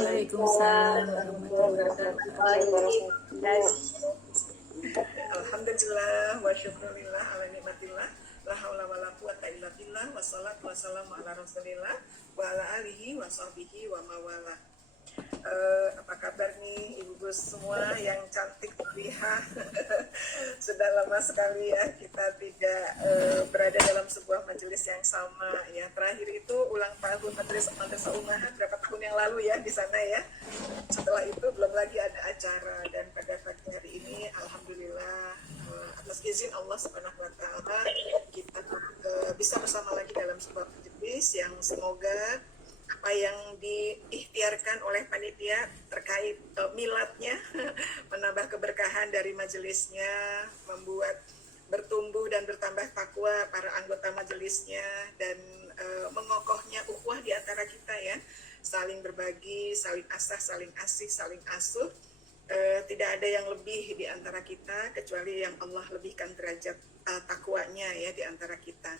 Waalaikumsalam warahmatullahi wabarakatuh. Alhamdulillah wa syukurillah ala nikmatillah la haula wala quwata illa billah wassalatu wassalamu ala rasulillah wa ala alihi wa sahbihi wa mawala. Apa kabar nih Ibu Gus semua yang cantik terlihat? Sudah lama sekali ya kita tidak berada dalam sebuah majelis yang sama ya. Terakhir itu ulang tahun Madrasah Ummahat berapa tahun yang lalu ya di sana ya. Setelah itu belum lagi ada acara, dan pada pagi hari ini alhamdulillah atas izin Allah Subhanahu wa taala kita bisa bersama lagi dalam sebuah majelis yang semoga apa yang diikhtiarkan oleh panitia terkait miladnya menambah keberkahan dari majelisnya, membuat bertumbuh dan bertambah takwa para anggota majelisnya, dan mengokohnya ukhuwah di antara kita ya, saling berbagi, saling asah, saling asih, saling asuh. Tidak ada yang lebih di antara kita kecuali yang Allah lebihkan derajat takwanya ya di antara kita.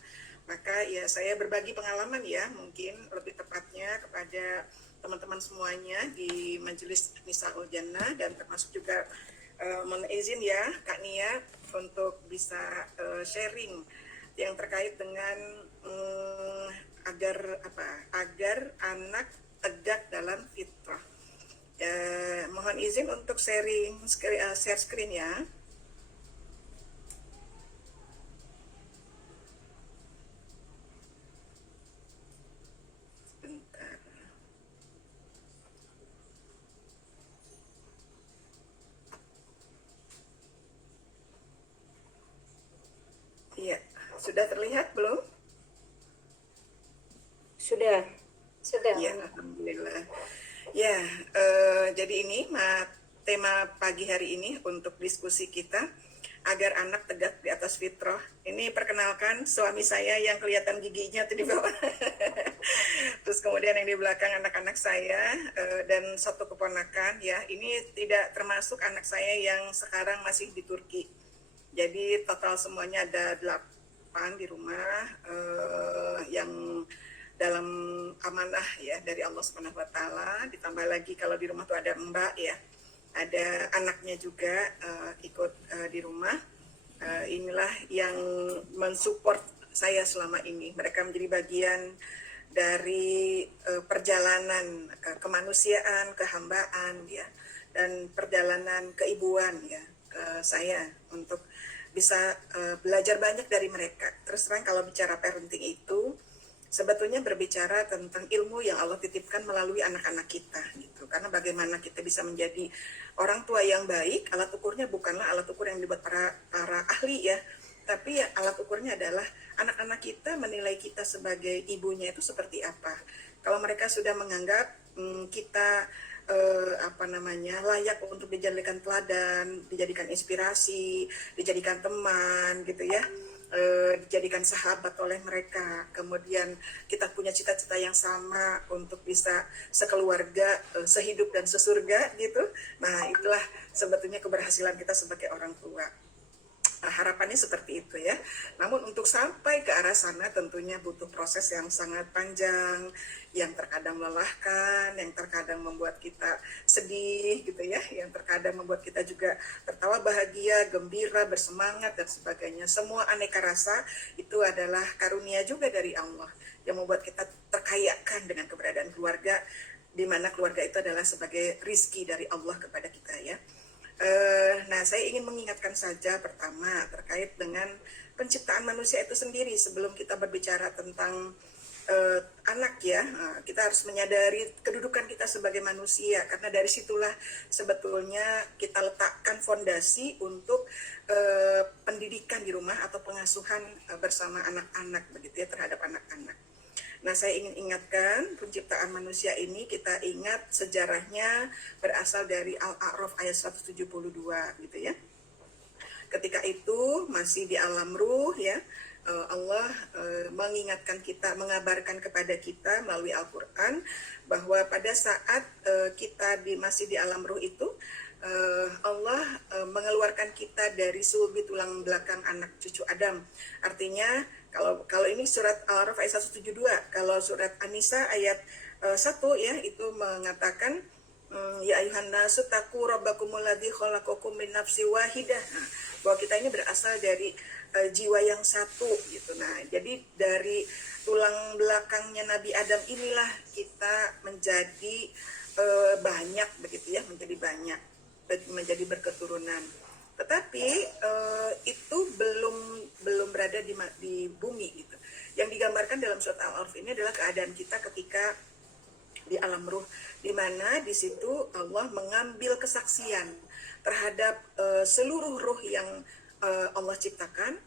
Maka ya saya berbagi pengalaman ya, mungkin lebih tepatnya kepada teman-teman semuanya di Majelis Nisaul Jannah, dan termasuk juga mohon izin ya Kak Nia untuk bisa sharing yang terkait dengan agar anak tegak dalam fitrah. Mohon izin untuk share screen ya. Iya, sudah terlihat belum? Sudah. Ya, alhamdulillah. Ya, jadi ini tema pagi hari ini untuk diskusi kita, agar anak tegak di atas fitrah. Ini perkenalkan suami saya yang kelihatan giginya tuh di bawah. Terus kemudian yang di belakang anak-anak saya, dan satu keponakan ya. Ini tidak termasuk anak saya yang sekarang masih di Turki. Jadi total semuanya ada 8 di rumah yang dalam amanah ya dari Allah Subhanahu wa taala. Ditambah lagi kalau di rumah tuh ada mbak ya. Ada anaknya juga ikut di rumah. Inilah yang mensupport saya selama ini. Mereka menjadi bagian dari perjalanan kemanusiaan, kehambaan ya, dan perjalanan keibuan ya saya untuk bisa belajar banyak dari mereka. Terus terang kalau bicara parenting itu sebetulnya berbicara tentang ilmu yang Allah titipkan melalui anak-anak kita gitu. Karena bagaimana kita bisa menjadi orang tua yang baik, alat ukurnya bukanlah alat ukur yang dibuat para ahli ya, tapi ya alat ukurnya adalah anak-anak kita menilai kita sebagai ibunya itu seperti apa. Kalau mereka sudah menganggap kita layak untuk dijadikan teladan, dijadikan inspirasi, dijadikan teman gitu ya, dijadikan sahabat oleh mereka, kemudian kita punya cita-cita yang sama untuk bisa sekeluarga, sehidup dan sesurga gitu. Nah itulah sebetulnya keberhasilan kita sebagai orang tua. Harapannya seperti itu ya. Namun untuk sampai ke arah sana tentunya butuh proses yang sangat panjang, yang terkadang melelahkan, yang terkadang membuat kita sedih gitu ya, yang terkadang membuat kita juga tertawa bahagia, gembira, bersemangat dan sebagainya. Semua aneka rasa itu adalah karunia juga dari Allah yang membuat kita terkayakan dengan keberadaan keluarga, di mana keluarga itu adalah sebagai rizki dari Allah kepada kita ya. Nah, saya ingin mengingatkan saja pertama terkait dengan penciptaan manusia itu sendiri. Sebelum kita berbicara tentang anak ya, kita harus menyadari kedudukan kita sebagai manusia, karena dari situlah sebetulnya kita letakkan fondasi untuk pendidikan di rumah atau pengasuhan bersama anak-anak begitu ya, terhadap anak-anak. Nah, saya ingin ingatkan penciptaan manusia ini, kita ingat sejarahnya berasal dari Al-A'raf ayat 172 gitu ya. Ketika itu masih di alam ruh ya, Allah mengingatkan kita, mengabarkan kepada kita melalui Al-Quran bahwa pada saat kita masih di alam ruh itu, Allah mengeluarkan kita dari sulbi tulang belakang anak cucu Adam. Artinya kalau ini surat Al-Araf ayat 172, kalau surat An-Nisa ayat 1 ya itu mengatakan ya ayuhan nasu taqu rabbakumul ladzi khalaqakum min nafsin wahidah. Nah, bahwa kita ini berasal dari jiwa yang satu gitu. Nah, jadi dari tulang belakangnya Nabi Adam inilah kita menjadi banyak begitu ya, menjadi berketurunan. Tetapi itu belum berada di bumi gitu. Yang digambarkan dalam surat Al-Araf ini adalah keadaan kita ketika di alam ruh, di mana di situ Allah mengambil kesaksian terhadap seluruh ruh yang Allah ciptakan,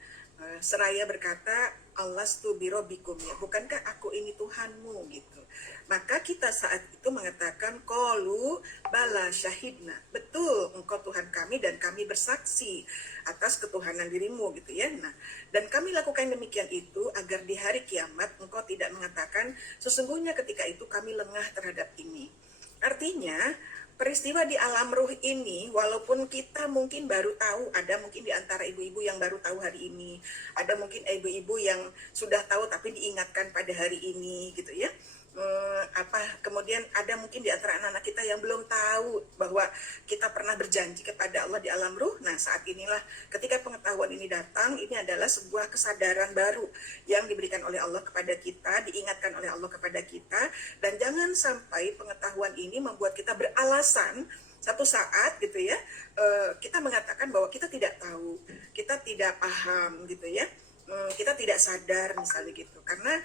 seraya berkata Alastu birobikum, ya bukankah aku ini Tuhanmu gitu. Maka kita saat itu mengatakan qalu bala syahidna, betul engkau Tuhan kami dan kami bersaksi atas ketuhanan dirimu gitu ya. Nah, dan kami lakukan demikian itu agar di hari kiamat engkau tidak mengatakan sesungguhnya ketika itu kami lengah terhadap ini. Artinya peristiwa di alam ruh ini, walaupun kita mungkin baru tahu, ada mungkin di antara ibu-ibu yang baru tahu hari ini, ada mungkin ibu-ibu yang sudah tahu tapi diingatkan pada hari ini gitu ya. Kemudian ada mungkin di antara anak-anak kita yang belum tahu bahwa kita pernah berjanji kepada Allah di alam ruh. Nah, saat inilah ketika pengetahuan ini datang, ini adalah sebuah kesadaran baru yang diberikan oleh Allah kepada kita, diingatkan oleh Allah kepada kita, dan jangan sampai pengetahuan ini membuat kita beralasan satu saat gitu ya, kita mengatakan bahwa kita tidak tahu, kita tidak paham gitu ya, kita tidak sadar misalnya gitu, karena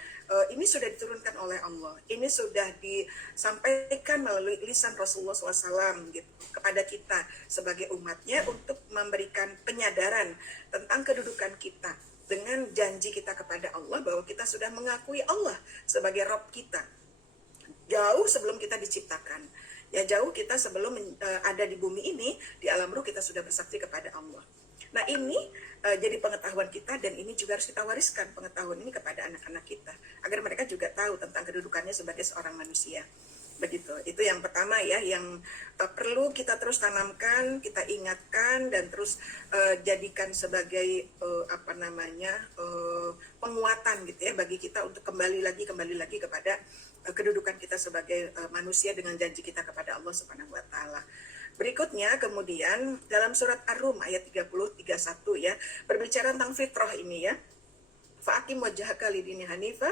ini sudah diturunkan oleh Allah, ini sudah disampaikan melalui lisan Rasulullah SAW gitu kepada kita sebagai umatnya untuk memberikan penyadaran tentang kedudukan kita dengan janji kita kepada Allah bahwa kita sudah mengakui Allah sebagai Rabb kita jauh sebelum kita diciptakan. Ya jauh kita sebelum ada di bumi ini, di alam ruh kita sudah bersaksi kepada Allah. Nah ini jadi pengetahuan kita, dan ini juga harus kita wariskan pengetahuan ini kepada anak-anak kita agar mereka juga tahu tentang kedudukannya sebagai seorang manusia. Begitu, itu yang pertama ya, yang perlu kita terus tanamkan, kita ingatkan, dan terus jadikan sebagai penguatan gitu ya bagi kita untuk kembali lagi kepada kedudukan kita sebagai manusia dengan janji kita kepada Allah Subhanahu wa taala. Berikutnya kemudian dalam surat Ar-Rum ayat 30-31 ya, berbicara tentang fitrah ini ya. Fa'akim wajhaka lidini hanifa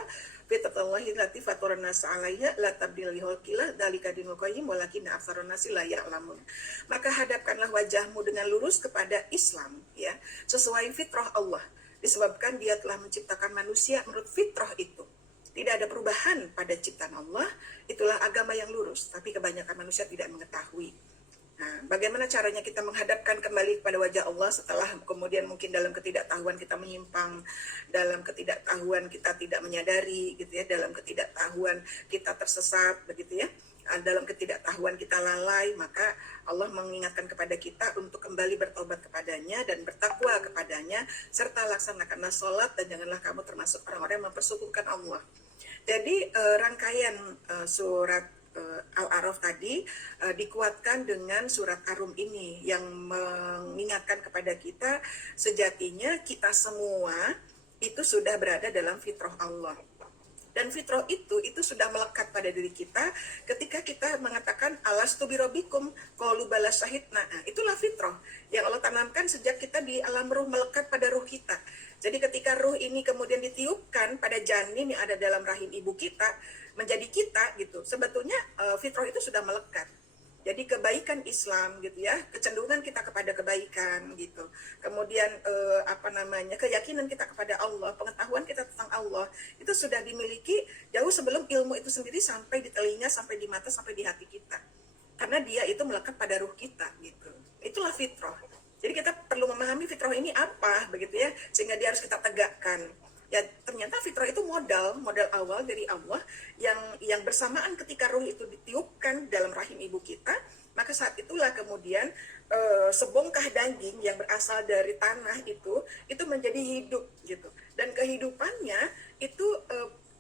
fitratallahi allati fatara an-nasa 'alaiha la tabdila li khalqillah dzalika dinul qayyim walakinna aktsarun nasi la ya'lamun. Maka hadapkanlah wajahmu dengan lurus kepada Islam ya, sesuai fitrah Allah. Disebabkan Dia telah menciptakan manusia menurut fitrah itu. Tidak ada perubahan pada ciptaan Allah, itulah agama yang lurus, tapi kebanyakan manusia tidak mengetahui. Nah, bagaimana caranya kita menghadapkan kembali kepada wajah Allah setelah kemudian mungkin dalam ketidaktahuan kita menyimpang, dalam ketidaktahuan kita tidak menyadari gitu ya, dalam ketidaktahuan kita tersesat begitu ya, dalam ketidaktahuan kita lalai, maka Allah mengingatkan kepada kita untuk kembali bertobat kepadanya dan bertakwa kepadanya, serta laksanakanlah sholat dan janganlah kamu termasuk orang-orang yang mempersekutukan Allah. Jadi rangkaian surat Al-Araf tadi dikuatkan dengan surat Ar-Rum ini yang mengingatkan kepada kita sejatinya kita semua itu sudah berada dalam fitrah Allah. Dan fitrah itu sudah melekat pada diri kita ketika kita mengatakan alastu birabbikum qalu bala syahidna. Nah, itulah fitrah yang Allah tanamkan sejak kita di alam ruh, melekat pada ruh kita. Jadi ketika ruh ini kemudian ditiupkan pada janin yang ada dalam rahim ibu kita, menjadi kita gitu, sebetulnya fitrah itu sudah melekat. Jadi kebaikan Islam gitu ya, kecenderungan kita kepada kebaikan gitu. Kemudian keyakinan kita kepada Allah, pengetahuan kita tentang Allah itu sudah dimiliki jauh sebelum ilmu itu sendiri sampai di telinga, sampai di mata, sampai di hati kita. Karena Dia itu melekat pada ruh kita gitu. Itulah fitrah. Jadi kita perlu memahami fitrah ini apa begitu ya, sehingga dia harus kita tegakkan. Ya ternyata fitrah itu modal awal dari Allah yang bersamaan ketika ruh itu ditiupkan dalam rahim ibu kita, maka saat itulah kemudian sebongkah daging yang berasal dari tanah itu menjadi hidup gitu, dan kehidupannya itu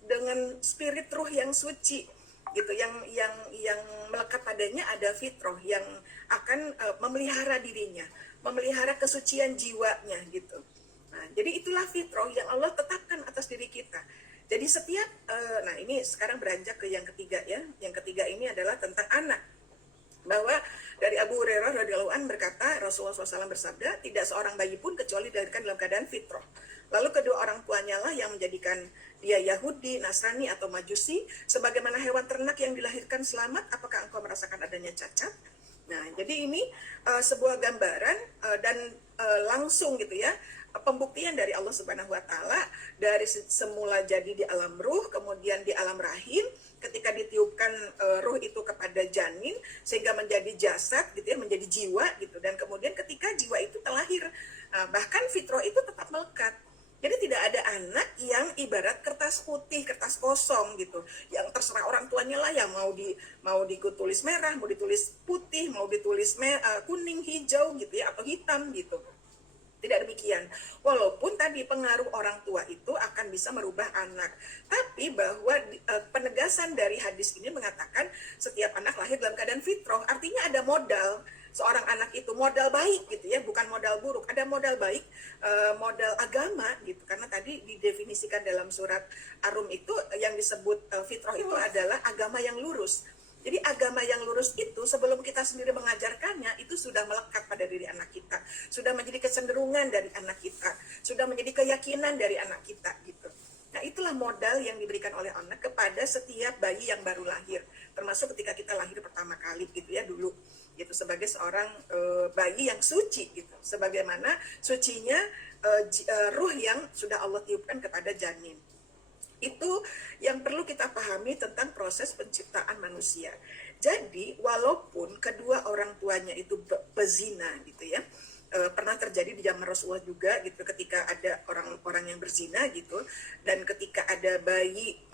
dengan spirit ruh yang suci gitu, yang melekat padanya ada fitrah yang akan memelihara dirinya, memelihara kesucian jiwanya gitu. Nah, jadi itulah fitrah yang Allah tetapkan atas diri kita. Jadi setiap nah ini sekarang beranjak ke yang ketiga ya. Yang ketiga ini adalah tentang anak. Bahwa dari Abu Hurairah radhiyallahu anhu berkata, Rasulullah SAW bersabda, tidak seorang bayi pun kecuali dilahirkan dalam keadaan fitrah. Lalu kedua orang tuanya lah yang menjadikan dia Yahudi, Nasrani atau Majusi, sebagaimana hewan ternak yang dilahirkan selamat. Apakah engkau merasakan adanya cacat? Nah, jadi ini sebuah gambaran dan langsung gitu ya, pembuktian dari Allah Subhanahu wa taala dari semula jadi di alam ruh, kemudian di alam rahim, ketika ditiupkan ruh itu kepada janin sehingga menjadi jasad gitu ya, menjadi jiwa gitu, dan kemudian ketika jiwa itu terlahir, bahkan fitrah itu tetap melekat. Jadi tidak ada anak yang ibarat kertas putih, kertas kosong gitu, yang terserah orang tuanya lah yang mau ditulis merah, mau ditulis putih, mau ditulis kuning, hijau gitu ya, atau hitam gitu. Tidak demikian. Walaupun tadi pengaruh orang tua itu akan bisa merubah anak. Tapi bahwa penegasan dari hadis ini mengatakan setiap anak lahir dalam keadaan fitrah. Artinya ada modal seorang anak itu, modal baik gitu ya, bukan modal buruk. Ada modal baik, modal agama gitu. Karena tadi didefinisikan dalam surat Ar-Rum itu yang disebut fitrah itu adalah agama yang lurus. Jadi agama yang lurus itu sebelum kita sendiri mengajarkannya itu sudah melekat pada diri anak kita, sudah menjadi kecenderungan dari anak kita, sudah menjadi keyakinan dari anak kita gitu. Nah, itulah modal yang diberikan oleh anak kepada setiap bayi yang baru lahir, termasuk ketika kita lahir pertama kali gitu ya dulu, gitu, sebagai seorang bayi yang suci gitu, sebagaimana sucinya ruh yang sudah Allah tiupkan kepada janin. Itu yang perlu kita pahami tentang proses penciptaan manusia. Jadi walaupun kedua orang tuanya itu bezina gitu ya, pernah terjadi di zaman Rasulullah juga gitu, ketika ada orang-orang yang berzina gitu, dan ketika ada bayi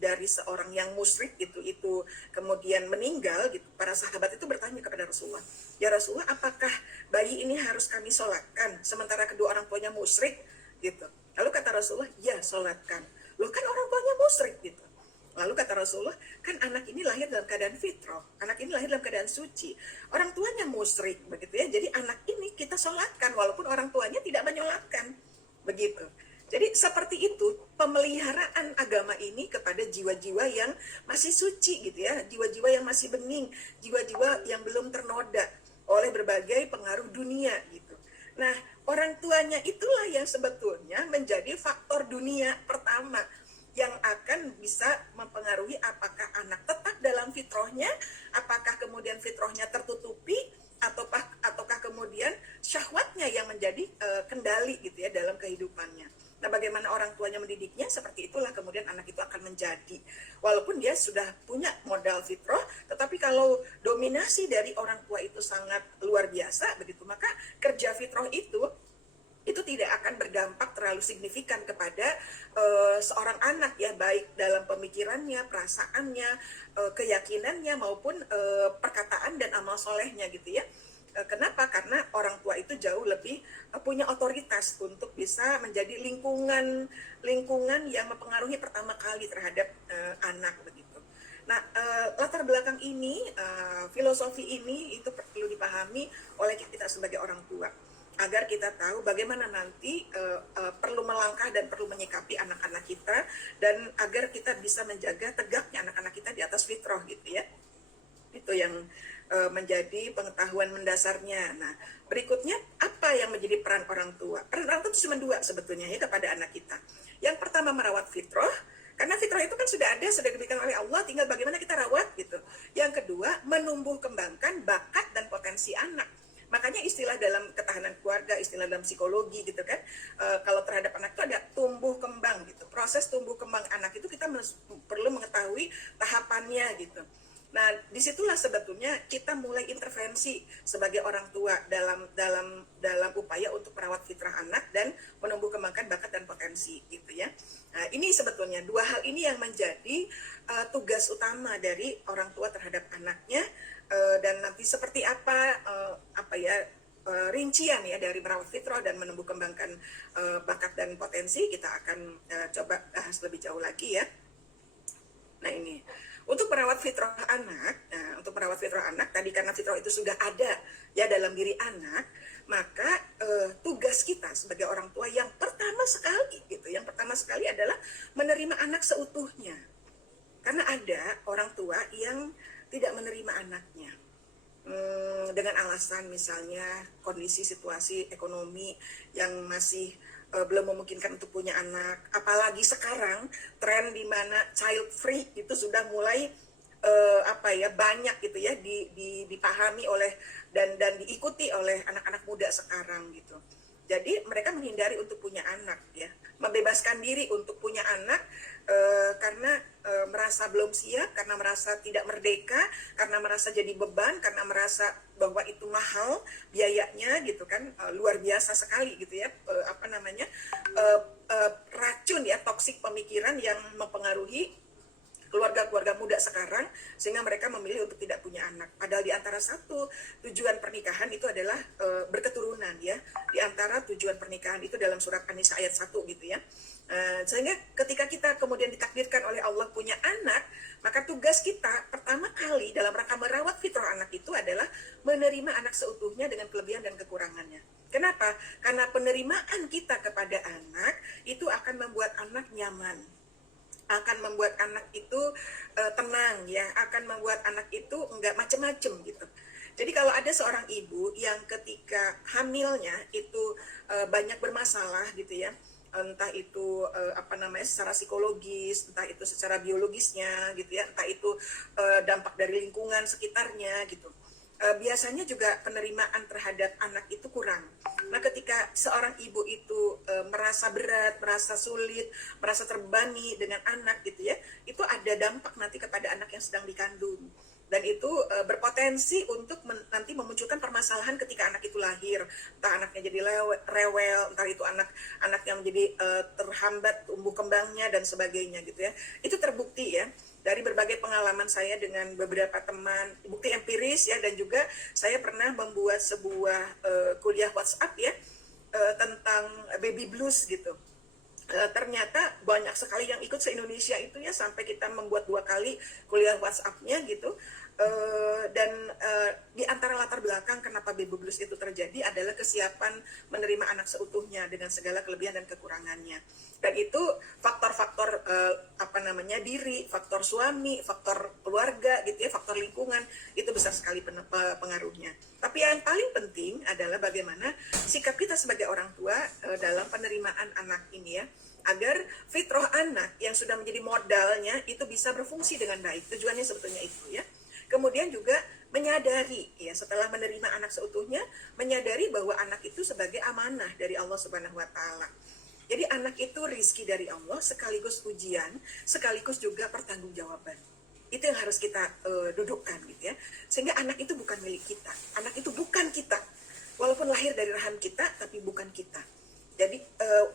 dari seorang yang musyrik gitu itu kemudian meninggal gitu, para sahabat itu bertanya kepada Rasulullah, ya Rasulullah, apakah bayi ini harus kami sholatkan sementara kedua orang tuanya musyrik gitu? Lalu kata Rasulullah, ya sholatkan. Loh, kan orang tuanya musyrik gitu. Lalu kata Rasulullah, kan anak ini lahir dalam keadaan fitrah, anak ini lahir dalam keadaan suci, orang tuanya musyrik begitu ya. Jadi anak ini kita sholatkan walaupun orang tuanya tidak menyolatkan begitu. Jadi seperti itu pemeliharaan agama ini kepada jiwa-jiwa yang masih suci gitu ya, jiwa-jiwa yang masih bening, jiwa-jiwa yang belum ternoda oleh berbagai pengaruh dunia gitu. Nah, orang tuanya itulah yang sebetulnya menjadi faktor dunia pertama yang akan bisa mempengaruhi apakah anak tetap dalam fitrahnya, apakah kemudian fitrahnya tertutupi, ataukah kemudian syahwatnya yang menjadi kendali gitu ya dalam kehidupannya. Nah, bagaimana orang tuanya mendidiknya, seperti itulah kemudian anak itu akan menjadi. Walaupun dia sudah punya modal fitrah, tetapi kalau dominasi dari orang tua itu sangat luar biasa begitu, maka kerja fitrah itu tidak akan berdampak terlalu signifikan kepada seorang anak ya, baik dalam pemikirannya, perasaannya, keyakinannya maupun perkataan dan amal solehnya gitu ya. Kenapa? Karena orang tua itu jauh lebih punya otoritas untuk bisa menjadi lingkungan yang mempengaruhi pertama kali terhadap anak begitu. Nah, latar belakang ini, filosofi ini itu perlu dipahami oleh kita sebagai orang tua agar kita tahu bagaimana nanti perlu melangkah dan perlu menyikapi anak-anak kita, dan agar kita bisa menjaga tegaknya anak-anak kita di atas fitrah gitu ya. Itu yang menjadi pengetahuan mendasarnya. Nah, berikutnya apa yang menjadi peran orang tua? Peran orang tua itu cuma dua sebetulnya ya kepada anak kita. Yang pertama merawat fitrah, karena fitrah itu kan sudah ada, sudah diberikan oleh Allah, tinggal bagaimana kita rawat gitu. Yang kedua, menumbuh kembangkan bakat dan potensi anak. Makanya istilah dalam ketahanan keluarga, istilah dalam psikologi gitu kan, kalau terhadap anak itu ada tumbuh kembang gitu. Proses tumbuh kembang anak itu kita perlu mengetahui tahapannya gitu. Nah, disitulah sebetulnya kita mulai intervensi sebagai orang tua dalam upaya untuk merawat fitrah anak dan menumbuh kembangkan bakat dan potensi gitu ya. Nah, ini sebetulnya dua hal ini yang menjadi tugas utama dari orang tua terhadap anaknya, dan nanti seperti apa rincian ya dari merawat fitrah dan menumbuh kembangkan bakat dan potensi kita akan coba bahas lebih jauh lagi ya. Nah, ini Untuk merawat fitrah anak, nah, untuk merawat fitrah anak tadi karena fitrah itu sudah ada ya dalam diri anak, maka tugas kita sebagai orang tua yang pertama sekali gitu, yang pertama sekali adalah menerima anak seutuhnya. Karena ada orang tua yang tidak menerima anaknya dengan alasan misalnya kondisi situasi ekonomi yang masih belum memungkinkan untuk punya anak. Apalagi sekarang tren di mana child free itu sudah mulai banyak gitu ya dipahami oleh dan diikuti oleh anak-anak muda sekarang gitu. Jadi mereka menghindari untuk punya anak ya, membebaskan diri untuk punya anak karena merasa belum siap, karena merasa tidak merdeka, karena merasa jadi beban, karena merasa bahwa itu mahal biayanya gitu kan, luar biasa sekali gitu ya, racun ya, toksik pemikiran yang mempengaruhi keluarga-keluarga muda sekarang sehingga mereka memilih untuk tidak punya anak. Padahal di antara satu tujuan pernikahan itu adalah berketurunan ya. Di antara tujuan pernikahan itu dalam surat An-Nisa ayat 1 gitu ya. Sehingga ketika kita kemudian ditakdirkan oleh Allah punya anak, maka tugas kita pertama kali dalam rangka merawat fitrah anak itu adalah menerima anak seutuhnya dengan kelebihan dan kekurangannya. Kenapa? Karena penerimaan kita kepada anak itu akan membuat anak nyaman, akan membuat anak itu tenang ya, akan membuat anak itu enggak macem-macem gitu. Jadi kalau ada seorang ibu yang ketika hamilnya itu banyak bermasalah gitu ya, entah itu secara psikologis, entah itu secara biologisnya gitu ya, entah itu dampak dari lingkungan sekitarnya gitu. Biasanya juga penerimaan terhadap anak itu kurang. Nah, ketika seorang ibu itu merasa berat, merasa sulit, merasa terbebani dengan anak gitu ya, itu ada dampak nanti kepada anak yang sedang dikandung. Dan itu berpotensi untuk nanti memunculkan permasalahan ketika anak itu lahir. Entah anaknya jadi rewel, entah itu anak yang menjadi terhambat tumbuh kembangnya dan sebagainya gitu ya. Itu terbukti ya dari berbagai pengalaman saya dengan beberapa teman, bukti empiris ya, dan juga saya pernah membuat sebuah kuliah WhatsApp ya tentang baby blues gitu. Ternyata banyak sekali yang ikut se-Indonesia itu ya, sampai kita membuat 2 kali kuliah WhatsApp-nya gitu. Di antara latar belakang kenapa baby blues itu terjadi adalah kesiapan menerima anak seutuhnya dengan segala kelebihan dan kekurangannya. Dan itu faktor-faktor diri, faktor suami, faktor keluarga gitu ya, faktor lingkungan, itu besar sekali pengaruhnya. Tapi yang paling penting adalah bagaimana sikap kita sebagai orang tua dalam penerimaan anak ini ya, agar fitrah anak yang sudah menjadi modalnya itu bisa berfungsi dengan baik. Tujuannya sebetulnya itu ya. Kemudian juga menyadari ya, setelah menerima anak seutuhnya, menyadari bahwa anak itu sebagai amanah dari Allah Subhanahu wa taala. Jadi anak itu rizki dari Allah, sekaligus ujian, sekaligus juga pertanggungjawaban. Itu yang harus kita dudukkan gitu ya. Sehingga anak itu bukan milik kita. Anak itu bukan kita. Walaupun lahir dari rahim kita, tapi bukan kita. Jadi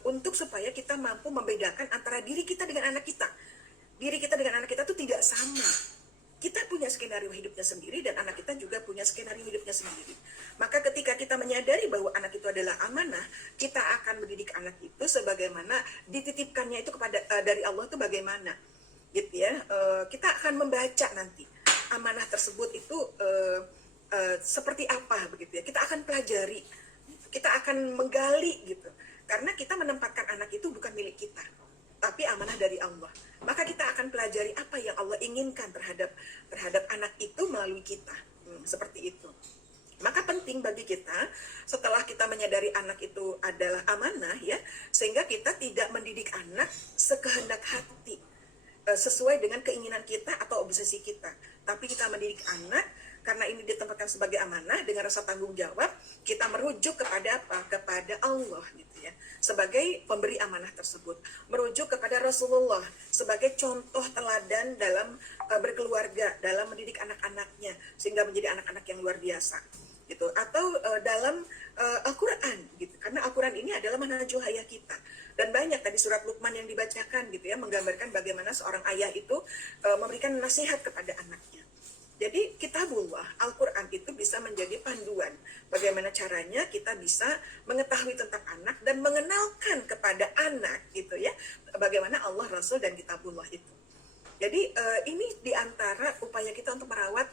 untuk supaya kita mampu membedakan antara diri kita dengan anak kita. Diri kita dengan anak kita itu tidak sama. Kita punya skenario hidupnya sendiri dan anak kita juga punya skenario hidupnya sendiri. Maka ketika kita menyadari bahwa anak itu adalah amanah, kita akan mendidik anak itu sebagaimana dititipkannya itu kepada dari Allah itu bagaimana, gitu ya. Kita akan membaca nanti amanah tersebut itu seperti apa begitu ya. Kita akan pelajari, kita akan menggali gitu. Karena kita menempatkan anak itu bukan milik kita, tapi amanah dari Allah. Maka kita akan pelajari apa yang Allah inginkan terhadap anak itu melalui kita. Seperti itu. Maka penting bagi kita setelah kita menyadari anak itu adalah amanah ya, sehingga kita tidak mendidik anak sekehendak hati sesuai dengan keinginan kita atau obsesi kita, tapi kita mendidik anak karena ini ditempatkan sebagai amanah dengan rasa tanggung jawab. Kita merujuk kepada apa? Kepada Allah gitu ya, sebagai pemberi amanah tersebut, merujuk kepada Rasulullah sebagai contoh teladan dalam berkeluarga, dalam mendidik anak-anaknya sehingga menjadi anak-anak yang luar biasa gitu, atau dalam Al-Quran gitu, karena Al-Quran ini adalah manhajul hayah kita. Dan banyak tadi surat Luqman yang dibacakan gitu ya, menggambarkan bagaimana seorang ayah itu memberikan nasihat kepada anaknya. Jadi kitabullah, Al-Quran itu bisa menjadi panduan bagaimana caranya kita bisa mengetahui tentang anak dan mengenalkan kepada anak gitu ya, bagaimana Allah, Rasul, dan kitabullah itu. Jadi ini diantara upaya kita untuk merawat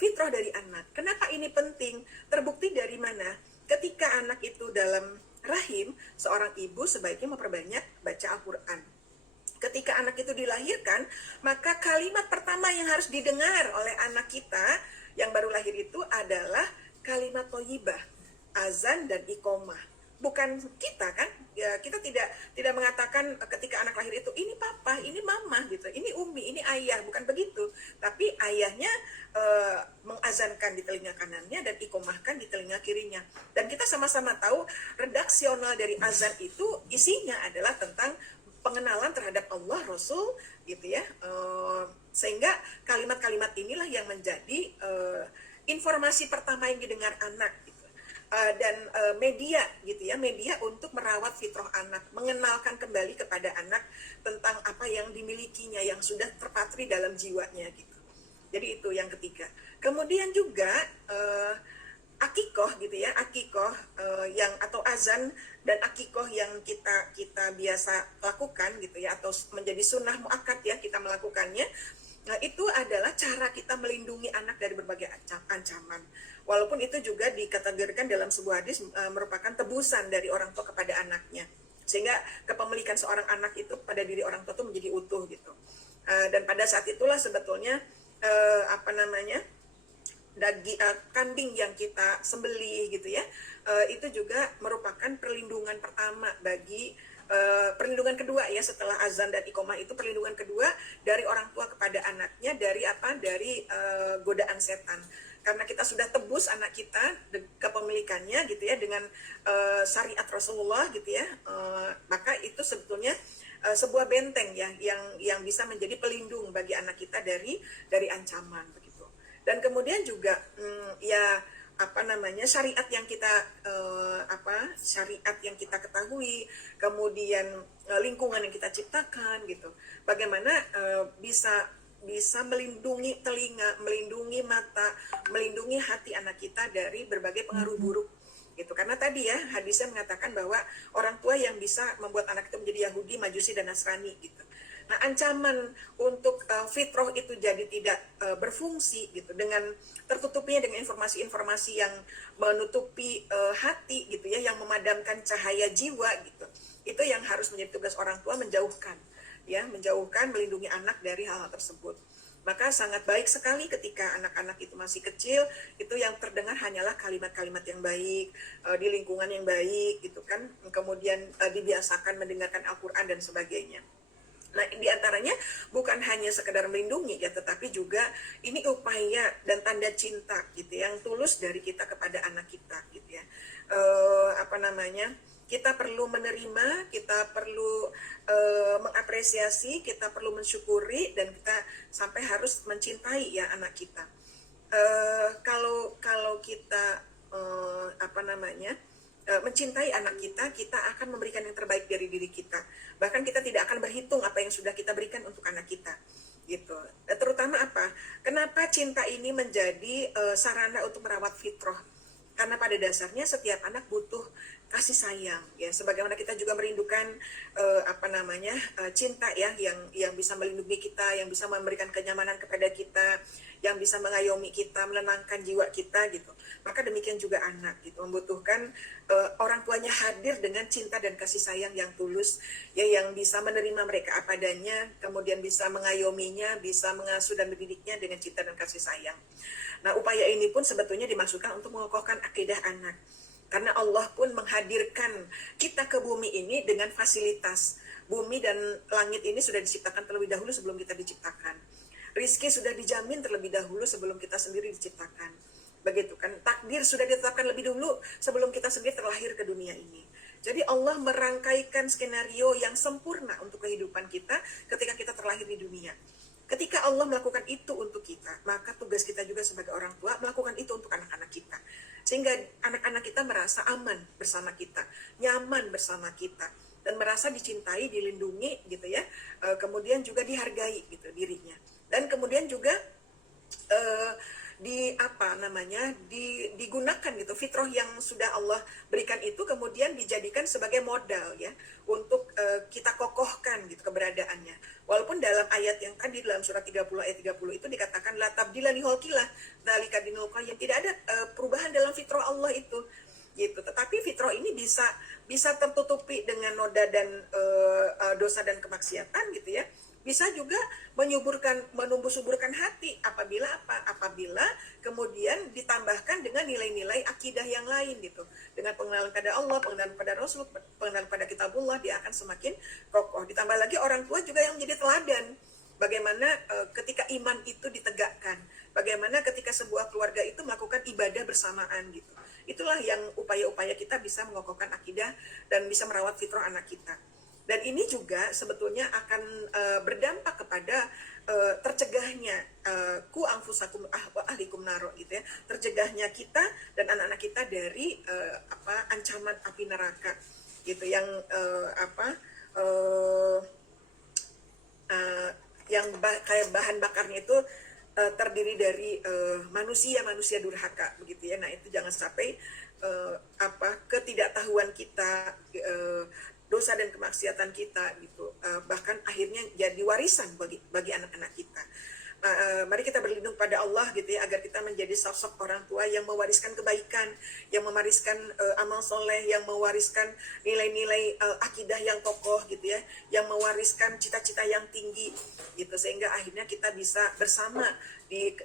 fitrah dari anak. Kenapa ini penting? Terbukti dari mana? Ketika anak itu dalam rahim, seorang ibu sebaiknya memperbanyak baca Al-Quran. Ketika anak itu dilahirkan, maka kalimat pertama yang harus didengar oleh anak kita yang baru lahir itu adalah kalimat thayyibah, azan dan iqomah. Bukan kita kan, ya, kita tidak mengatakan ketika anak lahir itu ini papa, ini mama gitu, ini umi, ini ayah, bukan begitu. Tapi ayahnya mengazankan di telinga kanannya dan iqomahkan di telinga kirinya. Dan kita sama-sama tahu redaksional dari azan itu isinya adalah tentang pengenalan terhadap Allah, Rasul, gitu ya. Sehingga kalimat-kalimat inilah yang menjadi informasi pertama yang didengar anak. Dan media gitu ya, media untuk merawat fitrah anak, mengenalkan kembali kepada anak tentang apa yang dimilikinya yang sudah terpatri dalam jiwanya gitu. Jadi itu yang ketiga. Kemudian juga akikoh gitu ya, akikoh yang atau azan dan akikoh yang kita biasa lakukan gitu ya, atau menjadi sunnah muakkad ya kita melakukannya. Nah, itu adalah cara kita melindungi anak dari berbagai ancaman. Walaupun itu juga dikategorikan dalam sebuah hadis merupakan tebusan dari orang tua kepada anaknya. Sehingga kepemilikan seorang anak itu pada diri orang tua itu menjadi utuh gitu. Dan pada saat itulah sebetulnya kambing yang kita sembelih gitu ya, itu juga merupakan perlindungan pertama bagi perlindungan kedua ya setelah azan dan iqomah, itu perlindungan kedua dari orang tua kepada anaknya dari godaan setan. Karena kita sudah tebus anak kita kepemilikannya gitu ya dengan syariat Rasulullah gitu ya, maka itu sebetulnya sebuah benteng ya yang bisa menjadi pelindung bagi anak kita dari ancaman begitu. Dan kemudian juga syariat yang kita syariat yang kita ketahui, kemudian lingkungan yang kita ciptakan gitu. Bagaimana bisa melindungi telinga, melindungi mata, melindungi hati anak kita dari berbagai pengaruh buruk gitu. Karena tadi ya hadisnya mengatakan bahwa orang tua yang bisa membuat anak itu menjadi Yahudi, Majusi dan Nasrani gitu. Nah, ancaman untuk fitrah itu jadi tidak berfungsi gitu dengan tertutupnya dengan informasi-informasi yang menutupi hati gitu ya, yang memadamkan cahaya jiwa gitu. Itu yang harus menjadi tugas orang tua, menjauhkan melindungi anak dari hal-hal tersebut. Maka sangat baik sekali ketika anak-anak itu masih kecil, itu yang terdengar hanyalah kalimat-kalimat yang baik, di lingkungan yang baik gitu kan, kemudian dibiasakan mendengarkan Al-Quran dan sebagainya. Nah, diantaranya bukan hanya sekedar melindungi ya, tetapi juga ini upaya dan tanda cinta gitu yang tulus dari kita kepada anak kita gitu ya. Kita perlu menerima, kita perlu mengapresiasi, kita perlu mensyukuri, dan kita sampai harus mencintai ya anak kita. Kalau kita mencintai anak kita, kita akan memberikan yang terbaik dari diri kita. Bahkan kita tidak akan berhitung apa yang sudah kita berikan untuk anak kita. Gitu. Terutama apa? Kenapa cinta ini menjadi sarana untuk merawat fitrah? Karena pada dasarnya setiap anak butuh kasih sayang ya, sebagaimana kita juga merindukan cinta ya yang bisa melindungi kita, yang bisa memberikan kenyamanan kepada kita, yang bisa mengayomi kita, menenangkan jiwa kita gitu. Maka demikian juga anak gitu membutuhkan orang tuanya hadir dengan cinta dan kasih sayang yang tulus ya, yang bisa menerima mereka apa adanya, kemudian bisa mengayominya, bisa mengasuh dan mendidiknya dengan cinta dan kasih sayang. Nah, upaya ini pun sebetulnya dimaksudkan untuk mengokohkan akidah anak. Karena Allah pun menghadirkan kita ke bumi ini dengan fasilitas. Bumi dan langit ini sudah diciptakan terlebih dahulu sebelum kita diciptakan. Rizki sudah dijamin terlebih dahulu sebelum kita sendiri diciptakan. Begitu kan, takdir sudah ditetapkan lebih dulu sebelum kita sendiri terlahir ke dunia ini. Jadi Allah merangkaikan skenario yang sempurna untuk kehidupan kita ketika kita terlahir di dunia. Ketika Allah melakukan itu untuk kita, maka tugas kita juga sebagai orang tua melakukan itu untuk anak-anak kita. Sehingga anak-anak kita merasa aman bersama kita, nyaman bersama kita, dan merasa dicintai, dilindungi gitu ya. Kemudian juga dihargai gitu dirinya. Dan kemudian juga digunakan gitu, fitrah yang sudah Allah berikan itu kemudian dijadikan sebagai modal ya untuk kita kokohkan gitu keberadaannya. Walaupun dalam ayat yang tadi dalam surat 30 ayat 30 itu dikatakan la tabdila li khalqillah dzalika dinul qayyim, tidak ada perubahan dalam fitrah Allah itu gitu. Tetapi fitrah ini bisa tertutupi dengan noda dan dosa dan kemaksiatan gitu ya. Bisa juga menumbuh suburkan hati apabila kemudian ditambahkan dengan nilai-nilai akidah yang lain gitu. Dengan pengenalan pada Allah, pengenalan pada Rasul, pengenalan pada kitabullah, dia akan semakin kokoh. Ditambah lagi orang tua juga yang menjadi teladan. Bagaimana ketika iman itu ditegakkan, bagaimana ketika sebuah keluarga itu melakukan ibadah bersamaan gitu. Itulah yang upaya-upaya kita bisa mengokohkan akidah dan bisa merawat fitrah anak kita. Dan ini juga sebetulnya akan berdampak kepada tercegahnya ku anfusakum ahlikum naro gitu ya, tercegahnya kita dan anak-anak kita dari ancaman api neraka gitu yang kayak bahan bakarnya itu terdiri dari manusia durhaka begitu ya. Nah itu jangan sampai ketidaktahuan kita, dosa dan kemaksiatan kita gitu bahkan akhirnya jadi warisan bagi anak-anak kita. Mari kita berlindung pada Allah gitu ya, agar kita menjadi sosok orang tua yang mewariskan kebaikan, yang mewariskan amal soleh, yang mewariskan nilai-nilai akidah yang kokoh gitu ya, yang mewariskan cita-cita yang tinggi gitu, sehingga akhirnya kita bisa bersama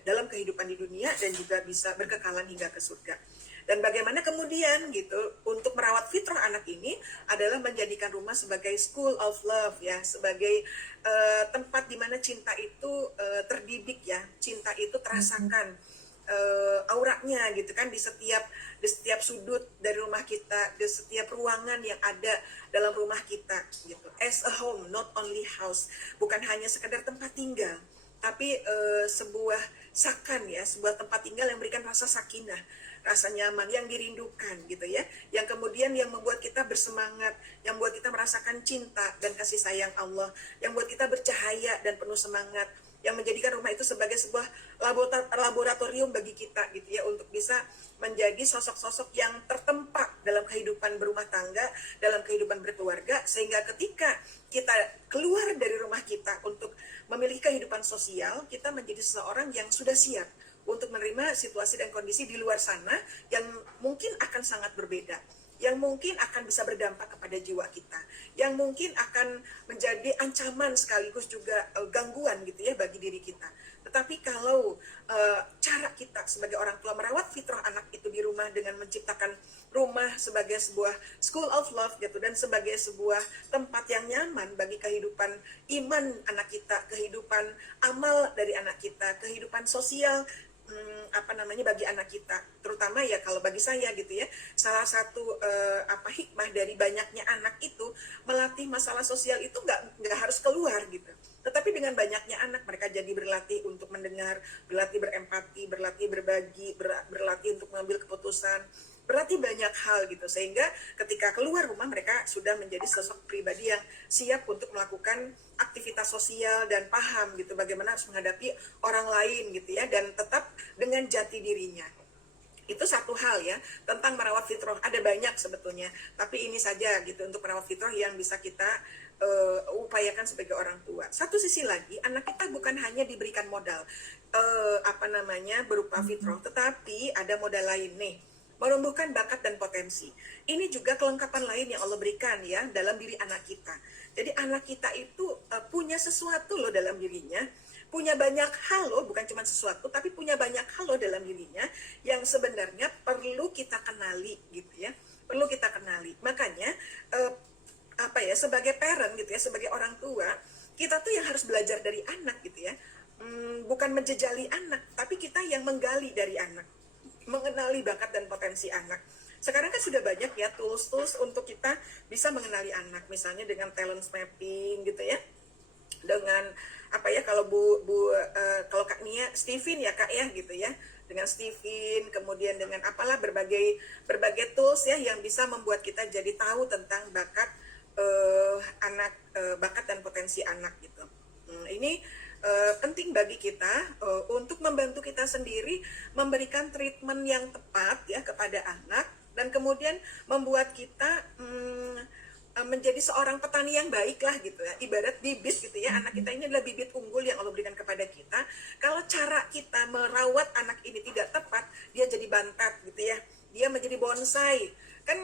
dalam kehidupan di dunia dan juga bisa berkekalan hingga ke surga. Dan bagaimana kemudian gitu untuk merawat fitrah anak ini adalah menjadikan rumah sebagai school of love ya, sebagai tempat di mana cinta itu terdidik ya, cinta itu terasakan auranya gitu kan di setiap sudut dari rumah kita, di setiap ruangan yang ada dalam rumah kita gitu. As a home, not only house, bukan hanya sekedar tempat tinggal, tapi sebuah sakan ya, sebuah tempat tinggal yang memberikan rasa sakinah, rasa nyaman yang dirindukan gitu ya, yang kemudian yang membuat kita bersemangat, yang membuat kita merasakan cinta dan kasih sayang Allah, yang membuat kita bercahaya dan penuh semangat, yang menjadikan rumah itu sebagai sebuah laboratorium bagi kita gitu ya, untuk bisa menjadi sosok-sosok yang tertempa dalam kehidupan berumah tangga, dalam kehidupan berkeluarga, sehingga ketika kita keluar dari rumah kita untuk memiliki kehidupan sosial, kita menjadi seseorang yang sudah siap untuk menerima situasi dan kondisi di luar sana yang mungkin akan sangat berbeda, yang mungkin akan bisa berdampak kepada jiwa kita, yang mungkin akan menjadi ancaman sekaligus juga gangguan gitu ya bagi diri kita. Tetapi kalau cara kita sebagai orang tua merawat fitrah anak itu di rumah dengan menciptakan rumah sebagai sebuah school of love gitu, dan sebagai sebuah tempat yang nyaman bagi kehidupan iman anak kita, kehidupan amal dari anak kita, kehidupan sosial bagi anak kita, terutama ya kalau bagi saya gitu ya, salah satu hikmah dari banyaknya anak itu melatih masalah sosial itu nggak harus keluar gitu, tetapi dengan banyaknya anak mereka jadi berlatih untuk mendengar, berlatih berempati, berlatih berbagi, berlatih untuk mengambil keputusan, berlatih banyak hal gitu, sehingga ketika keluar rumah mereka sudah menjadi sosok pribadi yang siap untuk melakukan aktivitas sosial dan paham gitu bagaimana harus menghadapi orang lain gitu ya, dan tetap dengan jati dirinya. Itu satu hal ya tentang merawat fitrah. Ada banyak sebetulnya, tapi ini saja gitu untuk merawat fitrah yang bisa kita upayakan sebagai orang tua. Satu sisi lagi, anak kita bukan hanya diberikan modal berupa fitrah, tetapi ada modal lain nih, menumbuhkan bakat dan potensi. Ini juga kelengkapan lain yang Allah berikan ya dalam diri anak kita. Jadi anak kita itu punya sesuatu loh dalam dirinya, punya banyak hal loh, bukan cuma sesuatu, tapi punya banyak hal loh dalam dirinya yang sebenarnya perlu kita kenali gitu ya, perlu kita kenali. Makanya sebagai parent gitu ya, sebagai orang tua, kita tuh yang harus belajar dari anak gitu ya, bukan menjejali anak, tapi kita yang menggali dari anak, mengenali bakat dan potensi anak. Sekarang kan sudah banyak ya tools-tools untuk kita bisa mengenali anak, misalnya dengan talent mapping gitu ya, dengan kalau kalau Kak Nia Steven ya Kak ya gitu ya, dengan Steven, kemudian dengan berbagai tools ya yang bisa membuat kita jadi tahu tentang bakat anak, bakat dan potensi anak gitu. Ini penting bagi kita untuk membantu kita sendiri memberikan treatment yang tepat ya kepada anak, dan kemudian membuat kita menjadi seorang petani yang baik lah gitu ya, ibarat bibit gitu ya. Anak kita ini adalah bibit unggul yang Allah berikan kepada kita. Kalau cara kita merawat anak ini tidak tepat, dia jadi bantat gitu ya, dia menjadi bonsai kan.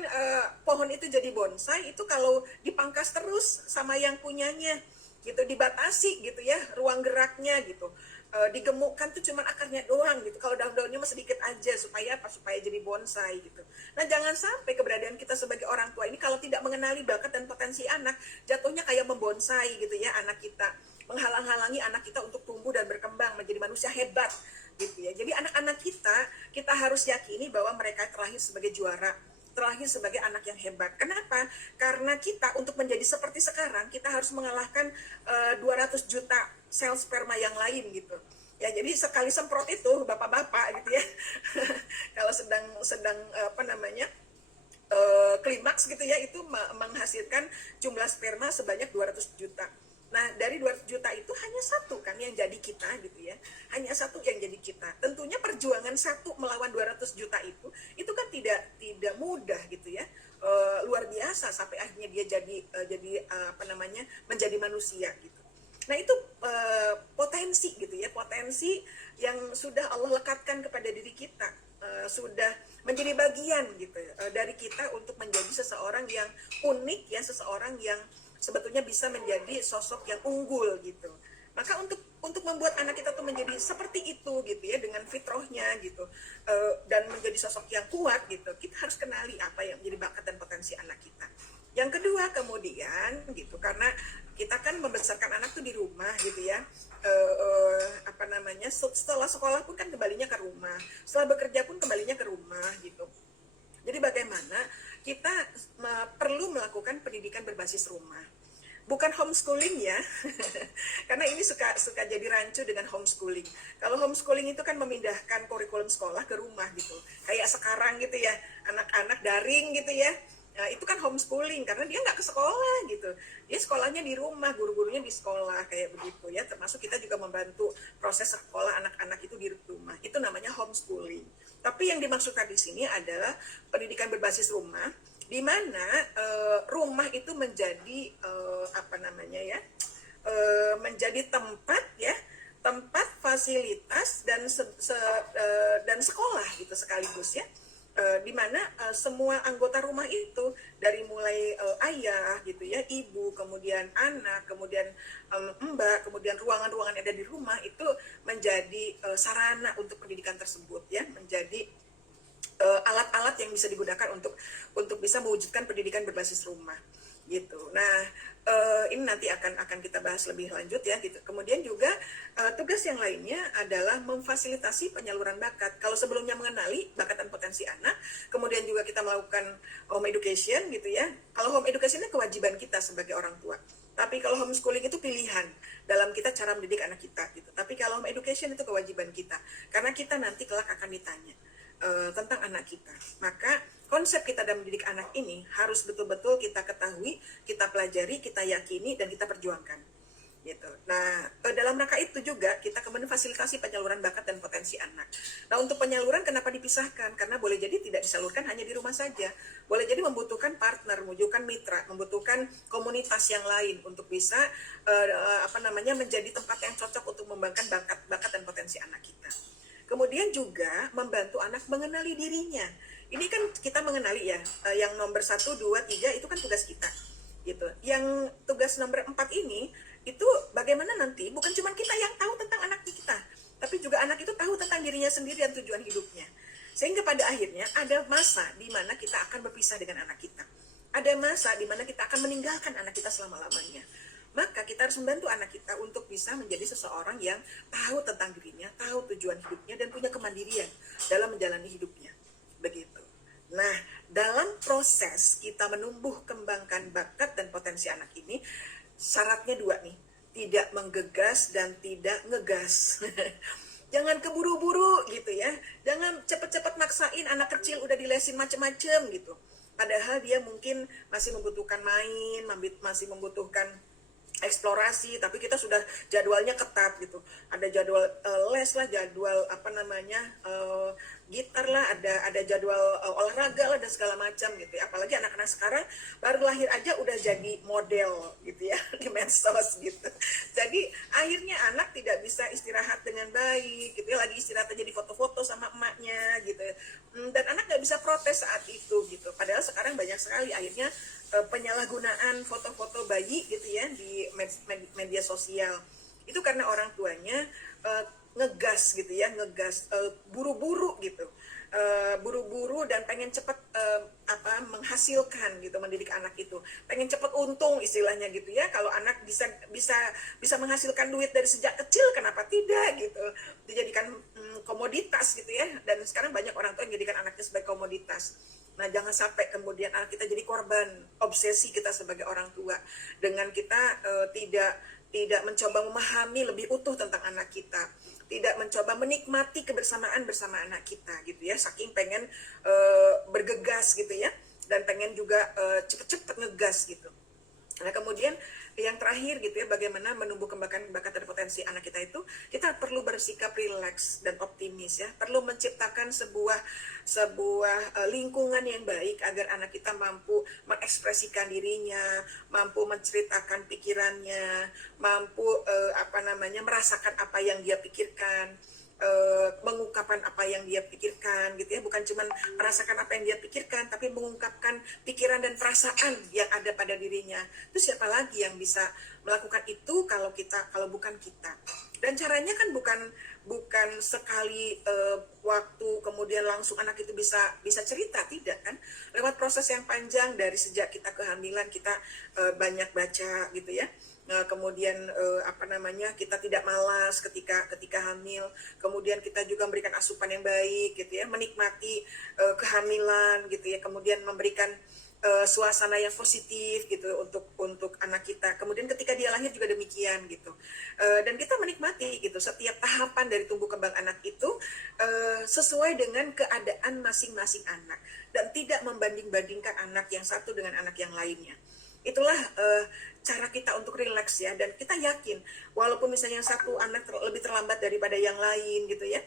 Pohon itu jadi bonsai itu kalau dipangkas terus sama yang punyanya gitu, dibatasi gitu ya ruang geraknya gitu. Digemukkan tuh cuman akarnya doang gitu, kalau daun-daunnya masih sedikit aja, supaya apa? Supaya jadi bonsai gitu. Nah, jangan sampai keberadaan kita sebagai orang tua ini kalau tidak mengenali bakat dan potensi anak, jatuhnya kayak membonsai gitu ya anak kita, menghalang-halangi anak kita untuk tumbuh dan berkembang menjadi manusia hebat gitu ya. Jadi anak-anak kita harus yakini bahwa mereka terlahir sebagai juara, terlahir sebagai anak yang hebat. Kenapa? Karena kita untuk menjadi seperti sekarang, kita harus mengalahkan 200 juta sel sperma yang lain gitu. Ya, jadi sekali semprot itu bapak-bapak gitu ya. Kalau sedang klimaks gitu ya, itu menghasilkan jumlah sperma sebanyak 200 juta. Nah, dari 200 juta itu hanya satu kan yang jadi kita gitu ya. Hanya satu yang jadi kita. Tentunya perjuangan satu melawan 200 juta itu kan tidak mudah gitu ya. Luar biasa sampai akhirnya dia menjadi manusia gitu. Nah, itu potensi gitu ya, potensi yang sudah Allah lekatkan kepada diri kita, sudah menjadi bagian gitu dari kita untuk menjadi seseorang yang unik ya, seseorang yang sebetulnya bisa menjadi sosok yang unggul gitu. Maka untuk membuat anak kita tuh menjadi seperti itu gitu ya, dengan fitrahnya gitu, dan menjadi sosok yang kuat gitu, kita harus kenali apa yang menjadi bakat dan potensi anak kita. Yang kedua kemudian gitu, karena kita kan membesarkan anak tuh di rumah gitu ya, setelah sekolah pun kan kembalinya ke rumah, setelah bekerja pun kembalinya ke rumah gitu. Jadi bagaimana kita perlu melakukan pendidikan berbasis rumah, bukan homeschooling ya. Karena ini suka jadi rancu dengan homeschooling. Kalau homeschooling itu kan memindahkan kurikulum sekolah ke rumah gitu, kayak sekarang gitu ya, anak-anak daring gitu ya. Nah, itu kan homeschooling karena dia nggak ke sekolah gitu, dia sekolahnya di rumah, guru-gurunya di sekolah kayak begitu ya. Termasuk kita juga membantu proses sekolah anak-anak itu di rumah, itu namanya homeschooling. Tapi yang dimaksudkan di sini adalah pendidikan berbasis rumah, di mana rumah itu menjadi menjadi tempat ya, tempat fasilitas dan sekolah gitu sekaligus ya. Di mana semua anggota rumah itu dari mulai ayah gitu ya, ibu, kemudian anak, kemudian mbak, kemudian ruangan-ruangan yang ada di rumah itu menjadi sarana untuk pendidikan tersebut ya, menjadi alat-alat yang bisa digunakan untuk bisa mewujudkan pendidikan berbasis rumah gitu. Nah, ini nanti akan kita bahas lebih lanjut ya gitu. Kemudian juga tugas yang lainnya adalah memfasilitasi penyaluran bakat. Kalau sebelumnya mengenali bakat dan potensi anak, kemudian juga kita melakukan home education gitu ya. Kalau home education itu kewajiban kita sebagai orang tua. Tapi kalau homeschooling itu pilihan dalam kita cara mendidik anak kita gitu. Tapi kalau home education itu kewajiban kita, karena kita nanti kelak akan ditanya tentang anak kita. Maka konsep kita dalam mendidik anak ini harus betul-betul kita ketahui, kita pelajari, kita yakini, dan kita perjuangkan gitu. Nah, dalam rangka itu juga kita kemudian fasilitasi penyaluran bakat dan potensi anak. Nah, untuk penyaluran kenapa dipisahkan? Karena boleh jadi tidak disalurkan hanya di rumah saja. Boleh jadi membutuhkan partner, membutuhkan mitra, membutuhkan komunitas yang lain untuk bisa menjadi tempat yang cocok untuk mengembangkan bakat dan potensi anak kita. Kemudian juga membantu anak mengenali dirinya. Ini kan kita mengenali ya, yang nomor 1, 2, 3 itu kan tugas kita gitu. Yang tugas nomor 4 ini, itu bagaimana nanti bukan cuma kita yang tahu tentang anak kita, tapi juga anak itu tahu tentang dirinya sendiri dan tujuan hidupnya. Sehingga pada akhirnya ada masa di mana kita akan berpisah dengan anak kita. Ada masa di mana kita akan meninggalkan anak kita selama-lamanya. Maka kita harus membantu anak kita untuk bisa menjadi seseorang yang tahu tentang dirinya, tahu tujuan hidupnya, dan punya kemandirian dalam menjalani hidupnya. Begitu. Nah, dalam proses kita menumbuh kembangkan bakat dan potensi anak ini, syaratnya 2 nih, tidak menggegas dan tidak ngegas. Jangan keburu-buru gitu ya, jangan cepet-cepet maksain anak kecil udah dilesin macem-macem gitu. Padahal dia mungkin masih membutuhkan main, masih membutuhkan eksplorasi, tapi kita sudah jadwalnya ketat gitu. Ada jadwal les lah, jadwal gitar lah, ada jadwal olahraga lah dan segala macam gitu ya. Apalagi anak-anak sekarang baru lahir aja udah jadi model gitu ya di medsos gitu. Jadi akhirnya anak tidak bisa istirahat dengan baik gitu ya, lagi istirahat aja di foto-foto sama emaknya gitu ya. Dan anak nggak bisa protes saat itu gitu. Padahal sekarang banyak sekali akhirnya penyalahgunaan foto-foto bayi gitu ya di media sosial. Itu karena orang tuanya ngegas gitu ya, buru-buru gitu. Buru-buru dan pengen cepat menghasilkan gitu, mendidik anak itu. Pengen cepat untung istilahnya gitu ya. Kalau anak bisa menghasilkan duit dari sejak kecil, kenapa tidak gitu. Dijadikan komoditas gitu ya. Dan sekarang banyak orang tua yang menjadikan anaknya sebagai komoditas. Nah, jangan sampai kemudian anak kita jadi korban obsesi kita sebagai orang tua dengan kita tidak mencoba memahami lebih utuh tentang anak kita, tidak mencoba menikmati kebersamaan bersama anak kita gitu ya, saking pengen bergegas gitu ya, dan pengen juga cepet-cepet ngegas gitu. Nah, kemudian yang terakhir gitu ya, bagaimana menumbuh kembangkan bakat dan potensi anak kita itu, kita perlu bersikap rileks dan optimis ya, perlu menciptakan sebuah lingkungan yang baik agar anak kita mampu mengekspresikan dirinya, mampu menceritakan pikirannya, mampu merasakan apa yang dia pikirkan, mengungkapkan apa yang dia pikirkan gitu ya, bukan cuma merasakan apa yang dia pikirkan, tapi mengungkapkan pikiran dan perasaan yang ada pada dirinya. Itu siapa lagi yang bisa melakukan itu kalau bukan kita? Dan caranya kan bukan sekali waktu kemudian langsung anak itu bisa cerita, tidak kan? Lewat proses yang panjang dari sejak kita kehamilan, kita banyak baca gitu ya. Kemudian kita tidak malas ketika hamil, kemudian kita juga memberikan asupan yang baik gitu ya, menikmati kehamilan gitu ya, kemudian memberikan suasana yang positif gitu untuk anak kita. Kemudian ketika dia lahir juga demikian gitu, dan kita menikmati gitu setiap tahapan dari tumbuh kembang anak itu sesuai dengan keadaan masing-masing anak, dan tidak membanding-bandingkan anak yang satu dengan anak yang lainnya. Itulah cara kita untuk rileks ya, dan kita yakin walaupun misalnya satu anak lebih terlambat daripada yang lain gitu ya,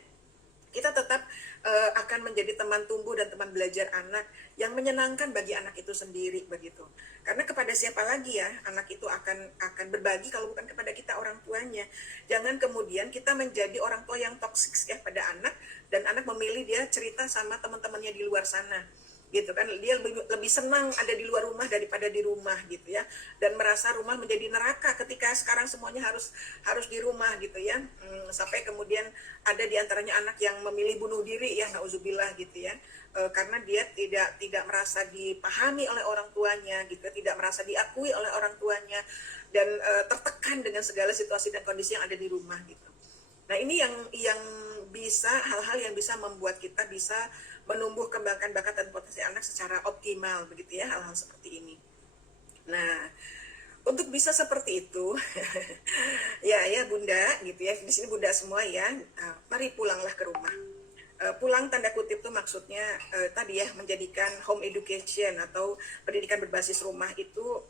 kita tetap akan menjadi teman tumbuh dan teman belajar anak yang menyenangkan bagi anak itu sendiri begitu. Karena kepada siapa lagi ya anak itu akan berbagi kalau bukan kepada kita orang tuanya. Jangan kemudian kita menjadi orang tua yang toksik ya pada anak, dan anak memilih dia cerita sama teman-temannya di luar sana gitu kan, dia lebih senang ada di luar rumah daripada di rumah gitu ya, dan merasa rumah menjadi neraka ketika sekarang semuanya harus di rumah gitu ya. Sampai kemudian ada di antaranya anak yang memilih bunuh diri ya, nauzubillah gitu ya, karena dia tidak merasa dipahami oleh orang tuanya gitu, tidak merasa diakui oleh orang tuanya, dan tertekan dengan segala situasi dan kondisi yang ada di rumah gitu. Nah, ini yang bisa, hal-hal yang bisa membuat kita bisa menumbuh kembangkan bakat dan potensi anak secara optimal begitu ya, hal-hal seperti ini. Nah, untuk bisa seperti itu ya Bunda gitu ya, di sini Bunda semua ya, mari pulanglah ke rumah. Pulang tanda kutip itu maksudnya tadi ya, menjadikan home education atau pendidikan berbasis rumah itu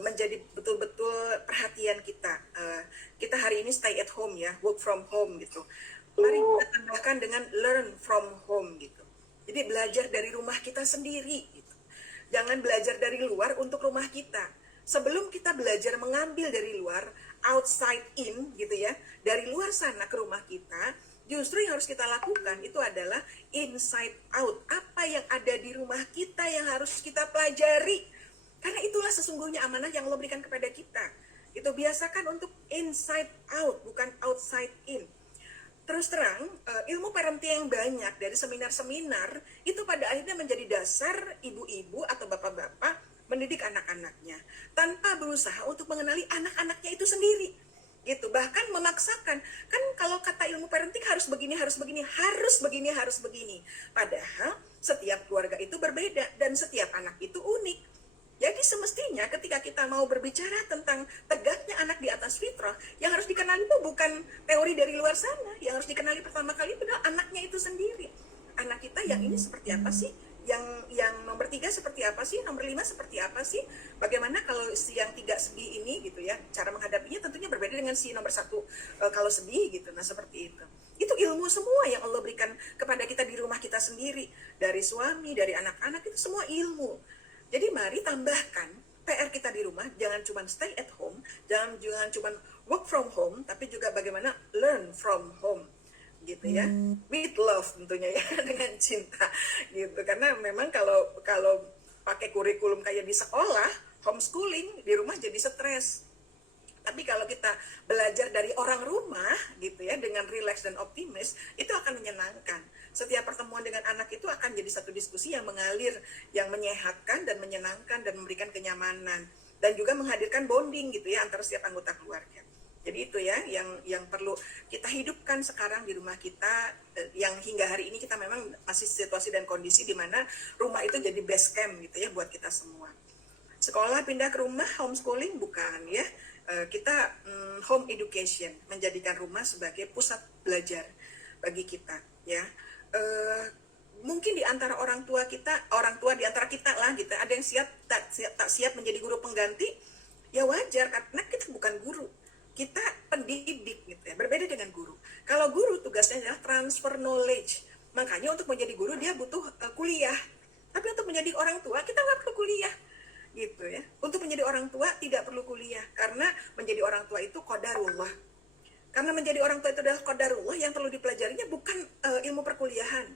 menjadi betul-betul perhatian kita. Kita hari ini stay at home ya, work from home gitu. Mari kita tambahkan dengan learn from home gitu. Jadi belajar dari rumah kita sendiri gitu. Jangan belajar dari luar untuk rumah kita. Sebelum kita belajar mengambil dari luar, outside in gitu ya, dari luar sana ke rumah kita, justru yang harus kita lakukan itu adalah inside out. Apa yang ada di rumah kita yang harus kita pelajari. Karena itulah sesungguhnya amanah yang Allah berikan kepada kita. Itu biasakan untuk inside out, bukan outside in. Terus terang, ilmu parenting yang banyak dari seminar-seminar itu pada akhirnya menjadi dasar ibu-ibu atau bapak-bapak mendidik anak-anaknya tanpa berusaha untuk mengenali anak-anaknya itu sendiri gitu, bahkan memaksakan. Kan kalau kata ilmu parenting harus begini, harus begini, harus begini, harus begini, padahal setiap keluarga itu berbeda dan setiap anak itu unik. Jadi semestinya ketika kita mau berbicara tentang tegaknya anak di atas fitrah, yang harus dikenali itu bukan teori dari luar sana. Yang harus dikenali pertama kali itu adalah anaknya itu sendiri. Anak kita yang ini seperti apa sih? Yang nomor nomor 3 seperti apa sih, nomor 5 seperti apa sih, bagaimana kalau si yang 3 sedih ini gitu ya, cara menghadapinya tentunya berbeda dengan si nomor 1 kalau sedih gitu. Nah seperti itu ilmu semua yang Allah berikan kepada kita di rumah kita sendiri, dari suami, dari anak-anak, itu semua ilmu. Jadi mari tambahkan PR kita di rumah, jangan cuma stay at home, jangan cuma work from home, tapi juga bagaimana learn from home gitu ya, with love tentunya ya, dengan cinta gitu. Karena memang kalau pakai kurikulum kayak di sekolah, homeschooling, di rumah jadi stres. Tapi kalau kita belajar dari orang rumah gitu ya, dengan rileks dan optimis, itu akan menyenangkan. Setiap pertemuan dengan anak itu akan jadi satu diskusi yang mengalir, yang menyehatkan dan menyenangkan dan memberikan kenyamanan, dan juga menghadirkan bonding gitu ya antara setiap anggota keluarga. Jadi itu ya yang perlu kita hidupkan sekarang di rumah kita, yang hingga hari ini kita memang masih situasi dan kondisi di mana rumah itu jadi base camp gitu ya buat kita semua. Sekolah pindah ke rumah, homeschooling bukan ya. Kita home education, menjadikan rumah sebagai pusat belajar bagi kita ya. Mungkin di antara orang tua di antara kita lah gitu, ada yang tak siap menjadi guru pengganti, ya wajar karena kita bukan guru, kita pendidik gitu ya, berbeda dengan guru. Kalau guru tugasnya adalah transfer knowledge, makanya untuk menjadi guru dia butuh kuliah. Tapi untuk menjadi orang tua kita nggak perlu kuliah gitu ya. Untuk menjadi orang tua tidak perlu kuliah, karena menjadi orang tua itu qadarullah. Karena menjadi orang tua itu adalah qadarullah, yang perlu dipelajarinya bukan ilmu perkuliahan.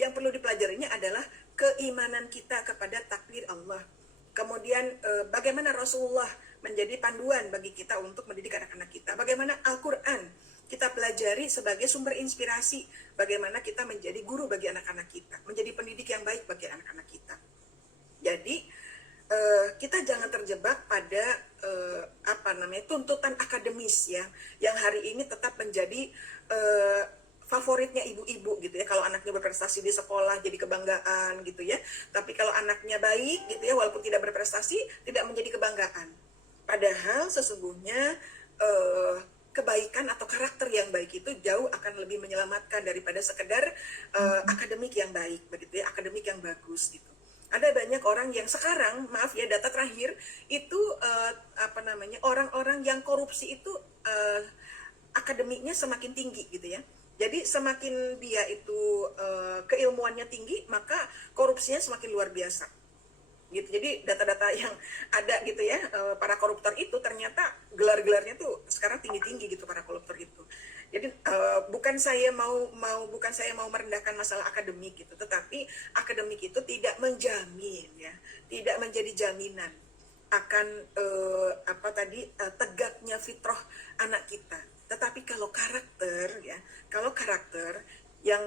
Yang perlu dipelajarinya adalah keimanan kita kepada takdir Allah. Kemudian bagaimana Rasulullah menjadi panduan bagi kita untuk mendidik anak-anak kita. Bagaimana Al-Quran kita pelajari sebagai sumber inspirasi. Bagaimana kita menjadi guru bagi anak-anak kita. Menjadi pendidik yang baik bagi anak-anak kita. Jadi kita jangan terjebak pada tuntutan akademis ya, yang hari ini tetap menjadi favoritnya ibu-ibu gitu ya. Kalau anaknya berprestasi di sekolah jadi kebanggaan gitu ya. Tapi kalau anaknya baik gitu ya, walaupun tidak berprestasi, tidak menjadi kebanggaan. Padahal sesungguhnya kebaikan atau karakter yang baik itu jauh akan lebih menyelamatkan daripada sekedar akademik yang baik begitu ya, akademik yang bagus gitu. Ada banyak orang yang sekarang, maaf ya, data terakhir itu orang-orang yang korupsi itu akademiknya semakin tinggi gitu ya. Jadi semakin dia itu keilmuannya tinggi, maka korupsinya semakin luar biasa. Gitu. Jadi data-data yang ada gitu ya, para koruptor itu ternyata gelar-gelarnya tuh sekarang tinggi-tinggi gitu, para koruptor itu. Jadi bukan saya mau merendahkan masalah akademik gitu, tetapi akademik itu tidak menjamin ya, tidak menjadi jaminan akan tegaknya fitrah anak kita. Tetapi kalau karakter yang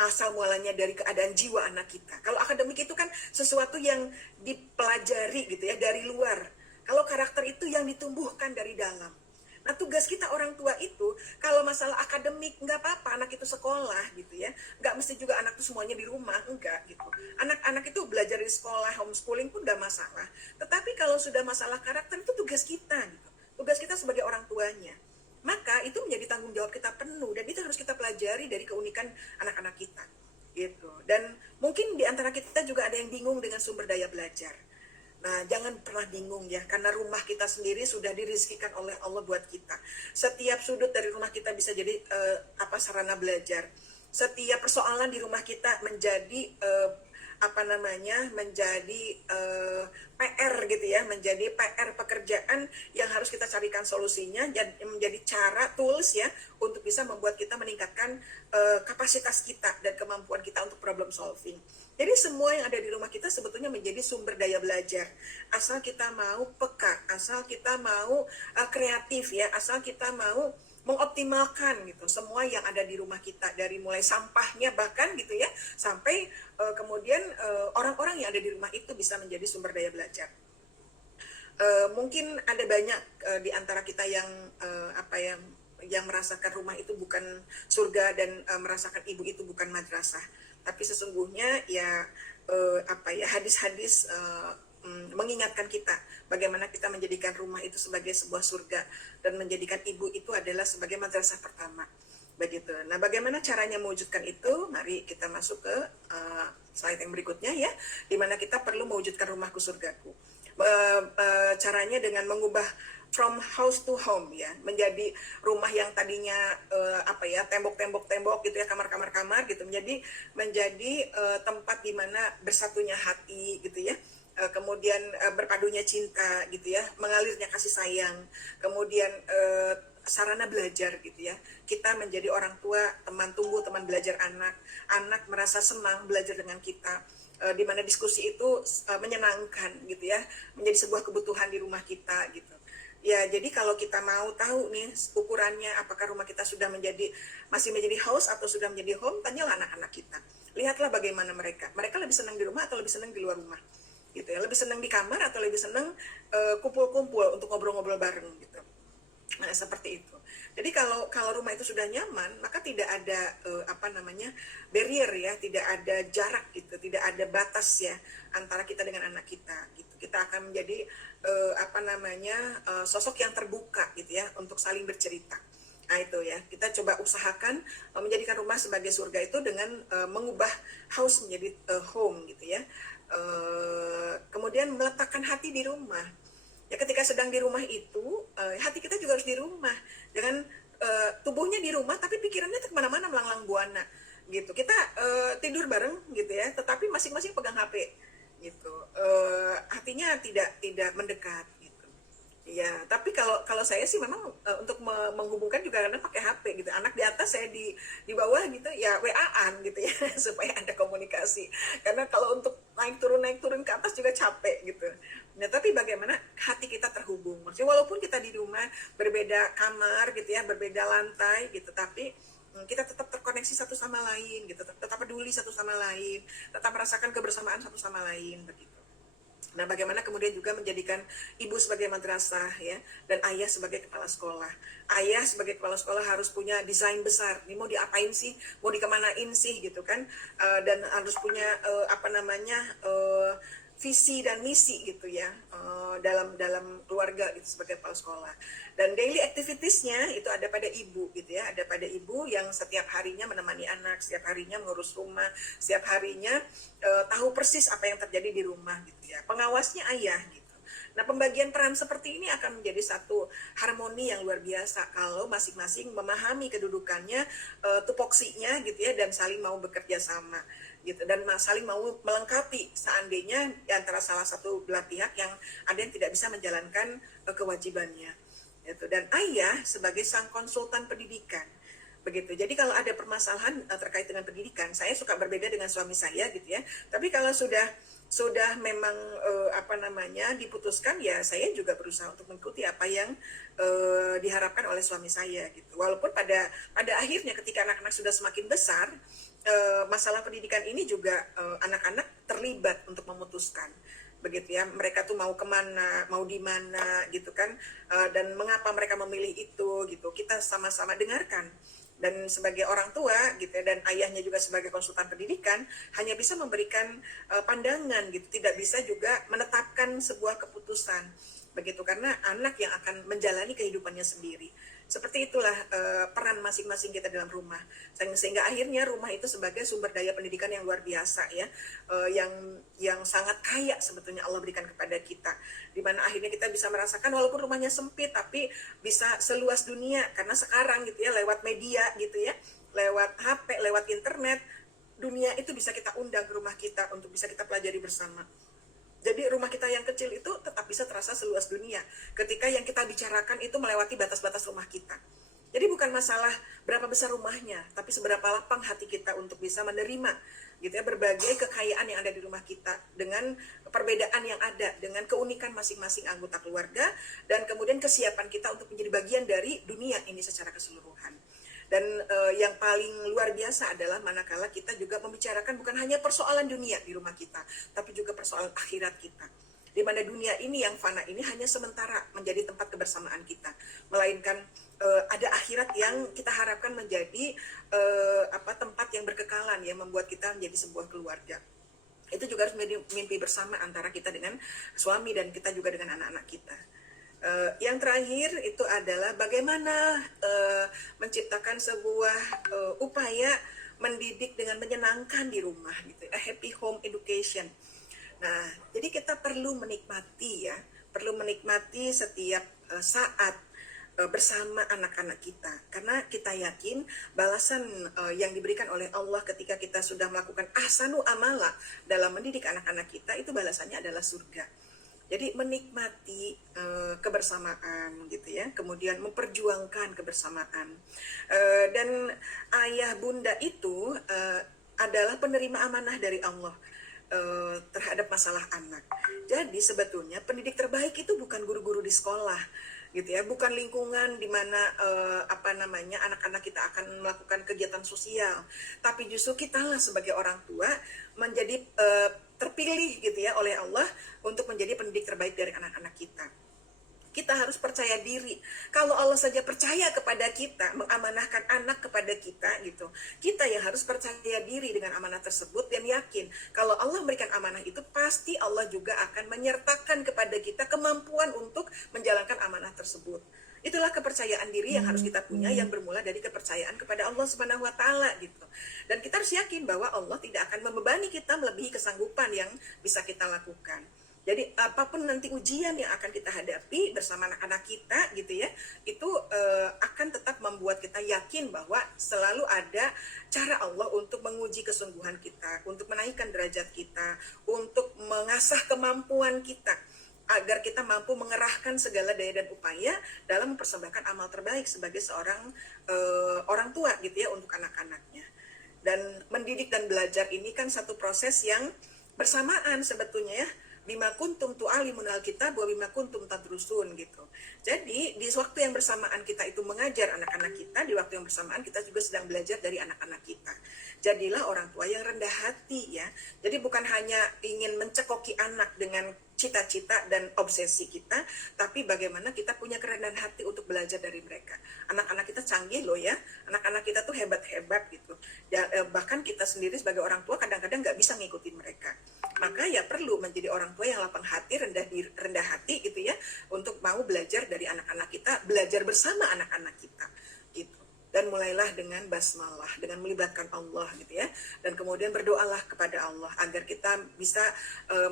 asal mulanya dari keadaan jiwa anak kita. Kalau akademik itu kan sesuatu yang dipelajari gitu ya, dari luar. Kalau karakter itu yang ditumbuhkan dari dalam. Nah tugas kita orang tua itu, kalau masalah akademik nggak apa-apa, anak itu sekolah gitu ya, nggak mesti juga anak itu semuanya di rumah, enggak gitu. Anak-anak itu belajar di sekolah, homeschooling pun nggak masalah. Tetapi kalau sudah masalah karakter itu tugas kita gitu, tugas kita sebagai orang tuanya. Maka itu menjadi tanggung jawab kita penuh, dan itu harus kita pelajari dari keunikan anak-anak kita gitu. Dan mungkin di antara kita juga ada yang bingung dengan sumber daya belajar. Nah, jangan pernah bingung ya, karena rumah kita sendiri sudah dirizkikan oleh Allah buat kita. Setiap sudut dari rumah kita bisa jadi sarana belajar. Setiap persoalan di rumah kita menjadi PR gitu ya, menjadi PR pekerjaan yang harus kita carikan solusinya, dan menjadi cara tools ya untuk bisa membuat kita meningkatkan kapasitas kita dan kemampuan kita untuk problem solving. Jadi semua yang ada di rumah kita sebetulnya menjadi sumber daya belajar, asal kita mau peka, asal kita mau kreatif ya, asal kita mau mengoptimalkan gitu semua yang ada di rumah kita, dari mulai sampahnya bahkan gitu ya, sampai kemudian orang-orang yang ada di rumah itu bisa menjadi sumber daya belajar. Mungkin ada banyak di antara kita yang yang merasakan rumah itu bukan surga dan merasakan ibu itu bukan madrasah. Tapi sesungguhnya ya hadis-hadis mengingatkan kita bagaimana kita menjadikan rumah itu sebagai sebuah surga dan menjadikan ibu itu adalah sebagai madrasah pertama begitu. Nah, bagaimana caranya mewujudkan itu? Mari kita masuk ke slide yang berikutnya ya, di mana kita perlu mewujudkan rumahku surgaku. Caranya dengan mengubah from house to home ya, menjadi rumah yang tadinya tembok-tembok gitu ya, kamar-kamar gitu, menjadi tempat di mana bersatunya hati gitu ya. Kemudian berpadunya cinta gitu ya, mengalirnya kasih sayang, kemudian sarana belajar gitu ya. Kita menjadi orang tua, teman tunggu, teman belajar anak, anak merasa senang belajar dengan kita, di mana diskusi itu menyenangkan gitu ya, menjadi sebuah kebutuhan di rumah kita gitu. Ya, jadi kalau kita mau tahu nih ukurannya apakah rumah kita masih menjadi house atau sudah menjadi home, tanyalah anak-anak kita. Lihatlah bagaimana mereka lebih senang di rumah atau lebih senang di luar rumah gitu ya, lebih senang di kamar atau lebih senang kumpul-kumpul untuk ngobrol-ngobrol bareng gitu. Nah, seperti itu. Jadi kalau rumah itu sudah nyaman, maka tidak ada barrier ya, tidak ada jarak gitu, tidak ada batas ya antara kita dengan anak kita gitu. Kita akan menjadi sosok yang terbuka gitu ya untuk saling bercerita. Nah itu ya, kita coba usahakan menjadikan rumah sebagai surga itu dengan mengubah house menjadi home gitu ya. Kemudian meletakkan hati di rumah. Ya, ketika sedang di rumah itu, hati kita juga harus di rumah. Jangan tubuhnya di rumah, tapi pikirannya kemana-mana melanglang buana gitu. Kita tidur bareng gitu ya, tetapi masing-masing pegang HP gitu. Hatinya tidak mendekat. Ya, tapi kalau saya sih memang untuk menghubungkan juga kadang pakai HP gitu. Anak di atas, saya di bawah gitu, ya WA-an gitu ya supaya ada komunikasi. Karena kalau untuk naik turun ke atas juga capek gitu. Nah, tapi bagaimana hati kita terhubung? Maksudnya walaupun kita di rumah berbeda kamar gitu ya, berbeda lantai gitu, tapi kita tetap terkoneksi satu sama lain gitu, tetap peduli satu sama lain, tetap merasakan kebersamaan satu sama lain begitu. Nah, bagaimana kemudian juga menjadikan ibu sebagai madrasah ya, dan ayah sebagai kepala sekolah. Ayah sebagai kepala sekolah harus punya desain besar. Ini mau diapain sih? Mau dikemanain sih gitu kan? Dan harus punya visi dan misi gitu ya, dalam keluarga gitu sebagai kepala sekolah. Dan daily activitiesnya itu ada pada ibu gitu ya, ada pada ibu yang setiap harinya menemani anak, setiap harinya mengurus rumah, setiap harinya tahu persis apa yang terjadi di rumah gitu ya. Pengawasnya ayah gitu. Nah, pembagian peran seperti ini akan menjadi satu harmoni yang luar biasa kalau masing-masing memahami kedudukannya, tupoksinya gitu ya, dan saling mau bekerja sama gitu, dan saling mau melengkapi seandainya di antara salah satu belah pihak yang ada yang tidak bisa menjalankan kewajibannya gitu. Dan ayah sebagai sang konsultan pendidikan begitu. Jadi kalau ada permasalahan terkait dengan pendidikan, saya suka berbeda dengan suami saya gitu ya. Tapi kalau sudah memang diputuskan, ya saya juga berusaha untuk mengikuti apa yang diharapkan oleh suami saya gitu. Walaupun pada akhirnya ketika anak-anak sudah semakin besar, masalah pendidikan ini juga anak-anak terlibat untuk memutuskan begitu ya, mereka tuh mau kemana, mau di mana gitu kan, dan mengapa mereka memilih itu gitu, kita sama-sama dengarkan. Dan sebagai orang tua gitu ya, dan ayahnya juga sebagai konsultan pendidikan, hanya bisa memberikan pandangan gitu, tidak bisa juga menetapkan sebuah keputusan begitu, karena anak yang akan menjalani kehidupannya sendiri. Seperti itulah peran masing-masing kita dalam rumah, sehingga akhirnya rumah itu sebagai sumber daya pendidikan yang luar biasa ya, yang sangat kaya sebetulnya Allah berikan kepada kita, di mana akhirnya kita bisa merasakan walaupun rumahnya sempit tapi bisa seluas dunia, karena sekarang gitu ya, lewat media gitu ya, lewat HP, lewat internet, dunia itu bisa kita undang ke rumah kita untuk bisa kita pelajari bersama. Jadi rumah kita yang kecil itu tetap bisa terasa seluas dunia ketika yang kita bicarakan itu melewati batas-batas rumah kita. Jadi bukan masalah berapa besar rumahnya, tapi seberapa lapang hati kita untuk bisa menerima gitu ya, berbagai kekayaan yang ada di rumah kita, dengan perbedaan yang ada, dengan keunikan masing-masing anggota keluarga, dan kemudian kesiapan kita untuk menjadi bagian dari dunia ini secara keseluruhan. Dan yang paling luar biasa adalah manakala kita juga membicarakan bukan hanya persoalan dunia di rumah kita, tapi juga persoalan akhirat kita, di mana dunia ini yang fana ini hanya sementara menjadi tempat kebersamaan kita, melainkan ada akhirat yang kita harapkan menjadi tempat yang berkekalan, yang membuat kita menjadi sebuah keluarga. Itu juga harus menjadi mimpi bersama antara kita dengan suami dan kita juga dengan anak-anak kita. Yang terakhir itu adalah bagaimana menciptakan sebuah upaya mendidik dengan menyenangkan di rumah gitu, a happy home education. Nah, jadi kita perlu menikmati ya, perlu menikmati setiap saat bersama anak-anak kita, karena kita yakin balasan yang diberikan oleh Allah ketika kita sudah melakukan ahsanu amala dalam mendidik anak-anak kita, itu balasannya adalah surga. Jadi menikmati kebersamaan gitu ya, kemudian memperjuangkan kebersamaan. Dan ayah bunda itu adalah penerima amanah dari Allah terhadap masalah anak. Jadi sebetulnya pendidik terbaik itu bukan guru-guru di sekolah gitu ya, bukan lingkungan di mana anak-anak kita akan melakukan kegiatan sosial, tapi justru kita lah sebagai orang tua menjadi terpilih gitu ya oleh Allah untuk menjadi pendidik terbaik dari anak-anak kita. Kita harus percaya diri. Kalau Allah saja percaya kepada kita, mengamanahkan anak kepada kita gitu, kita yang harus percaya diri dengan amanah tersebut dan yakin kalau Allah memberikan amanah itu, pasti Allah juga akan menyertakan kepada kita kemampuan untuk menjalankan amanah tersebut. Itulah kepercayaan diri yang harus kita punya, yang bermula dari kepercayaan kepada Allah Subhanahu wa taala gitu. Dan kita harus yakin bahwa Allah tidak akan membebani kita melebihi kesanggupan yang bisa kita lakukan. Jadi apapun nanti ujian yang akan kita hadapi bersama anak-anak kita gitu ya, itu akan tetap membuat kita yakin bahwa selalu ada cara Allah untuk menguji kesungguhan kita, untuk menaikkan derajat kita, untuk mengasah kemampuan kita, agar kita mampu mengerahkan segala daya dan upaya dalam mempersembahkan amal terbaik sebagai seorang orang tua gitu ya untuk anak-anaknya. Dan mendidik dan belajar ini kan satu proses yang bersamaan sebetulnya ya. Bima kuntum tu'alimun alkitab wa bima kuntum tadrusun gitu. Jadi di waktu yang bersamaan kita itu mengajar anak-anak kita, di waktu yang bersamaan kita juga sedang belajar dari anak-anak kita. Jadilah orang tua yang rendah hati ya. Jadi bukan hanya ingin mencekoki anak dengan cita-cita dan obsesi kita, tapi bagaimana kita punya kerendahan hati untuk belajar dari mereka. Anak-anak kita canggih loh ya, anak-anak kita tuh hebat-hebat gitu. Ya, bahkan kita sendiri sebagai orang tua kadang-kadang nggak bisa ngikutin mereka. Maka ya perlu menjadi orang tua yang lapang hati, rendah hati gitu ya, untuk mau belajar dari anak-anak kita, belajar bersama anak-anak kita gitu. Dan mulailah dengan basmalah, dengan melibatkan Allah gitu ya, dan kemudian berdoalah kepada Allah agar kita bisa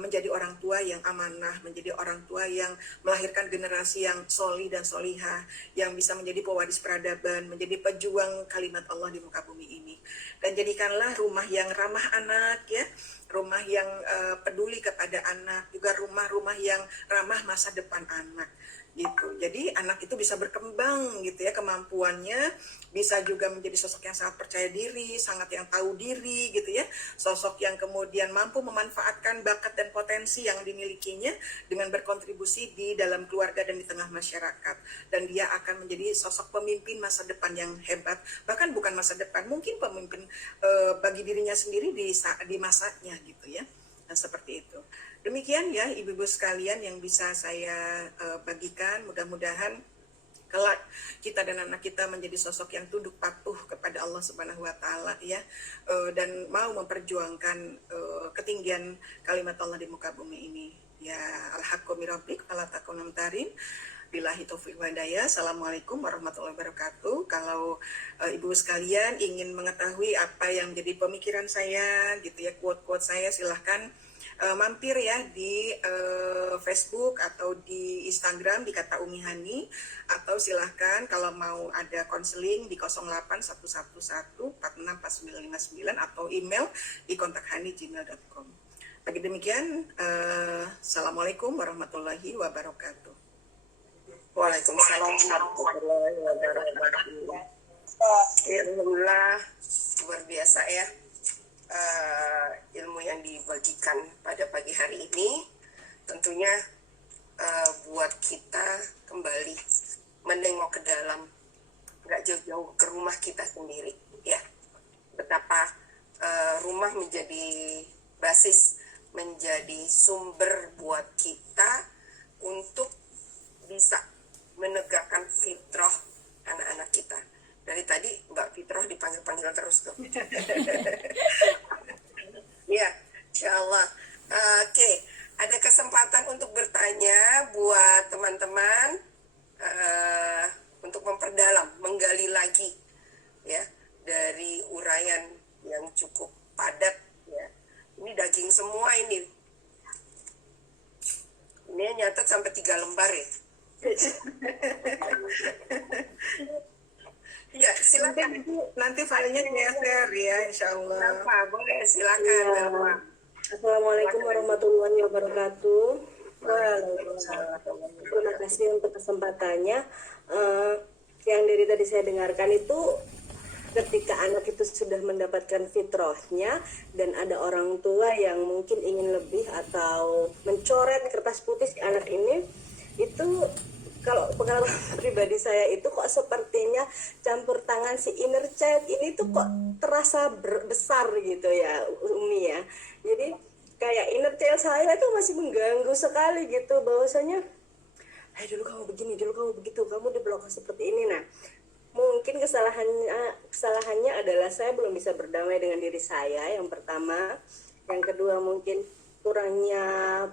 menjadi orang tua yang amanah, menjadi orang tua yang melahirkan generasi yang soli dan solihah, yang bisa menjadi pewaris peradaban, menjadi pejuang kalimat Allah di muka bumi ini. Dan jadikanlah rumah yang ramah anak ya, rumah yang peduli kepada anak, juga rumah-rumah yang ramah masa depan anak gitu. Jadi anak itu bisa berkembang gitu ya kemampuannya, bisa juga menjadi sosok yang sangat percaya diri, sangat yang tahu diri gitu ya, sosok yang kemudian mampu memanfaatkan bakat dan potensi yang dimilikinya dengan berkontribusi di dalam keluarga dan di tengah masyarakat, dan dia akan menjadi sosok pemimpin masa depan yang hebat, bahkan bukan masa depan, mungkin pemimpin bagi dirinya sendiri di masanya gitu ya. Nah, seperti itu. Demikian ya ibu-ibu sekalian yang bisa saya bagikan. Mudah-mudahan kelak kita dan anak kita menjadi sosok yang tunduk patuh kepada Allah Subhanahu wa taala ya, dan mau memperjuangkan ketinggian kalimat Allah di muka bumi ini. Ya, al-haqqu min rabbik fala takun mumtarin. Billahi taufiq wal hidayah. Assalamualaikum warahmatullahi wabarakatuh. Kalau ibu sekalian ingin mengetahui apa yang menjadi pemikiran saya gitu ya, quote-quote saya, silahkan mampir ya di Facebook atau di Instagram di Kata Umi Hani, atau silahkan kalau mau ada konseling di 08111464959 atau email di kontakhani@gmail.com. Bagi demikian, Assalamualaikum warahmatullahi wabarakatuh. Waalaikumsalam warahmatullahi wabarakatuh. Alhamdulillah, luar biasa ya ilmu yang dibagikan pada pagi hari ini. Tentunya buat kita kembali menengok ke dalam, nggak jauh-jauh ke rumah kita sendiri ya, betapa rumah menjadi basis, menjadi sumber buat kita untuk bisa menegakkan fitrah anak-anak kita. Dari tadi Mbak Fitrah dipanggil-panggil terus tuh. Ya, insyaallah. Oke, ada kesempatan untuk bertanya buat teman-teman, untuk memperdalam, menggali lagi ya dari uraian semua ini. Ini nyatet sampai 3 lembar ya. Ya, silakan. Nanti filenya saya share ya, insya Allah. Kenapa? Boleh, silakan. Iya. Assalamualaikum warahmatullahi wabarakatuh. Waalaikumsalam. Terima kasih untuk kesempatannya. Yang dari tadi saya dengarkan itu ketika anak itu sudah mendapatkan fitrahnya dan ada orang tua yang mungkin ingin lebih atau mencoret kertas putih si anak ini, itu kalau pengalaman pribadi saya itu kok sepertinya campur tangan si inner child ini tuh kok terasa besar gitu ya Umi ya. Jadi kayak inner child saya itu masih mengganggu sekali gitu, bahwasanya dulu kamu begini, dulu kamu begitu, kamu diblokir seperti ini. Nah, mungkin kesalahannya adalah saya belum bisa berdamai dengan diri saya, yang pertama. Yang kedua mungkin kurangnya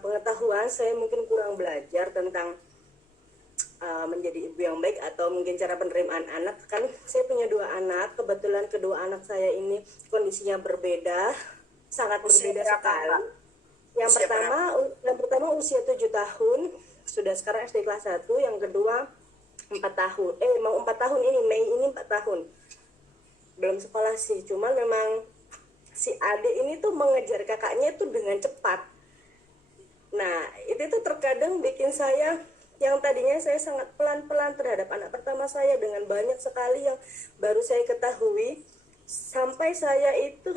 pengetahuan, saya mungkin kurang belajar tentang menjadi ibu yang baik atau mungkin cara penerimaan anak. Kan saya punya 2 anak, kebetulan kedua anak saya ini kondisinya berbeda, sangat berbeda sekali. Yang pertama usia 7 tahun, sudah sekarang SD kelas 1, yang kedua 4 tahun. Mau 4 tahun ini, Mei ini 4 tahun. Belum sekolah sih, cuman memang si adik ini tuh mengejar kakaknya tuh dengan cepat. Nah, itu tuh terkadang bikin saya, yang tadinya saya sangat pelan-pelan terhadap anak pertama saya, dengan banyak sekali yang baru saya ketahui, sampai saya itu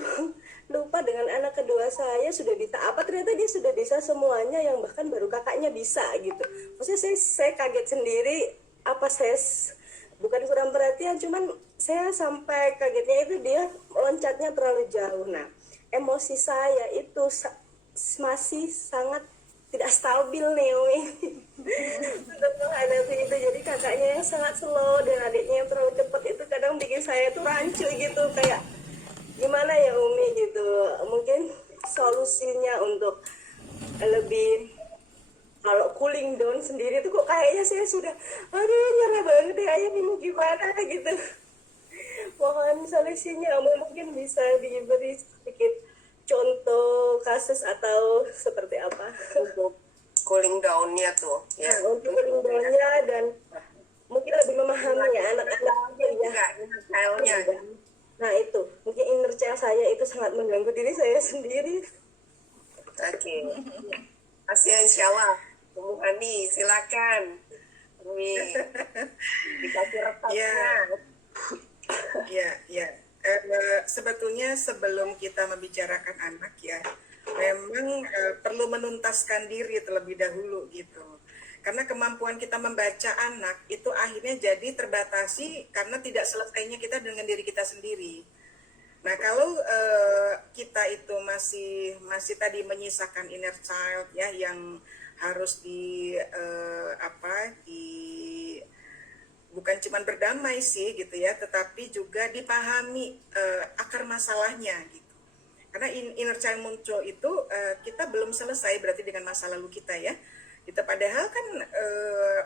lupa dengan anak kedua saya sudah bisa apa, ternyata dia sudah bisa semuanya yang bahkan baru kakaknya bisa gitu. Maksudnya saya kaget sendiri, apa saya bukan kurang perhatian, cuman saya sampai kagetnya itu dia loncatnya terlalu jauh. Nah, emosi saya itu masih sangat tidak stabil nih untuk menghadapi itu. Jadi kakaknya yang sangat slow dan adiknya yang terlalu cepat itu kadang bikin saya tuh rancu gitu, kayak gimana ya Umi gitu. Mungkin solusinya untuk lebih, kalau cooling down sendiri tuh kok kayaknya saya sudah nyerah banget ya, ini mau gimana gitu. Mohon solusinya, mungkin bisa diberi sedikit contoh kasus atau seperti apa untuk cooling down-nya tuh ya. Untuk cooling down-nya dan mungkin lebih memahami ya anak-anaknya ya. Nah itu mungkin inner child saya itu sangat mengganggu diri saya sendiri. Oke. Masih insya Allah. Bu Hani, silakan. Dikasih retasnya. Ya. Sebetulnya sebelum kita membicarakan anak ya, memang perlu menuntaskan diri terlebih dahulu gitu. Karena kemampuan kita membaca anak itu akhirnya jadi terbatasi karena tidak selesainya kita dengan diri kita sendiri. Nah, kalau kita itu masih tadi menyisakan inner child ya, yang harus bukan cuma berdamai sih gitu ya, tetapi juga dipahami akar masalahnya gitu. Karena inner child muncul itu kita belum selesai berarti dengan masa lalu kita ya. Kita padahal kan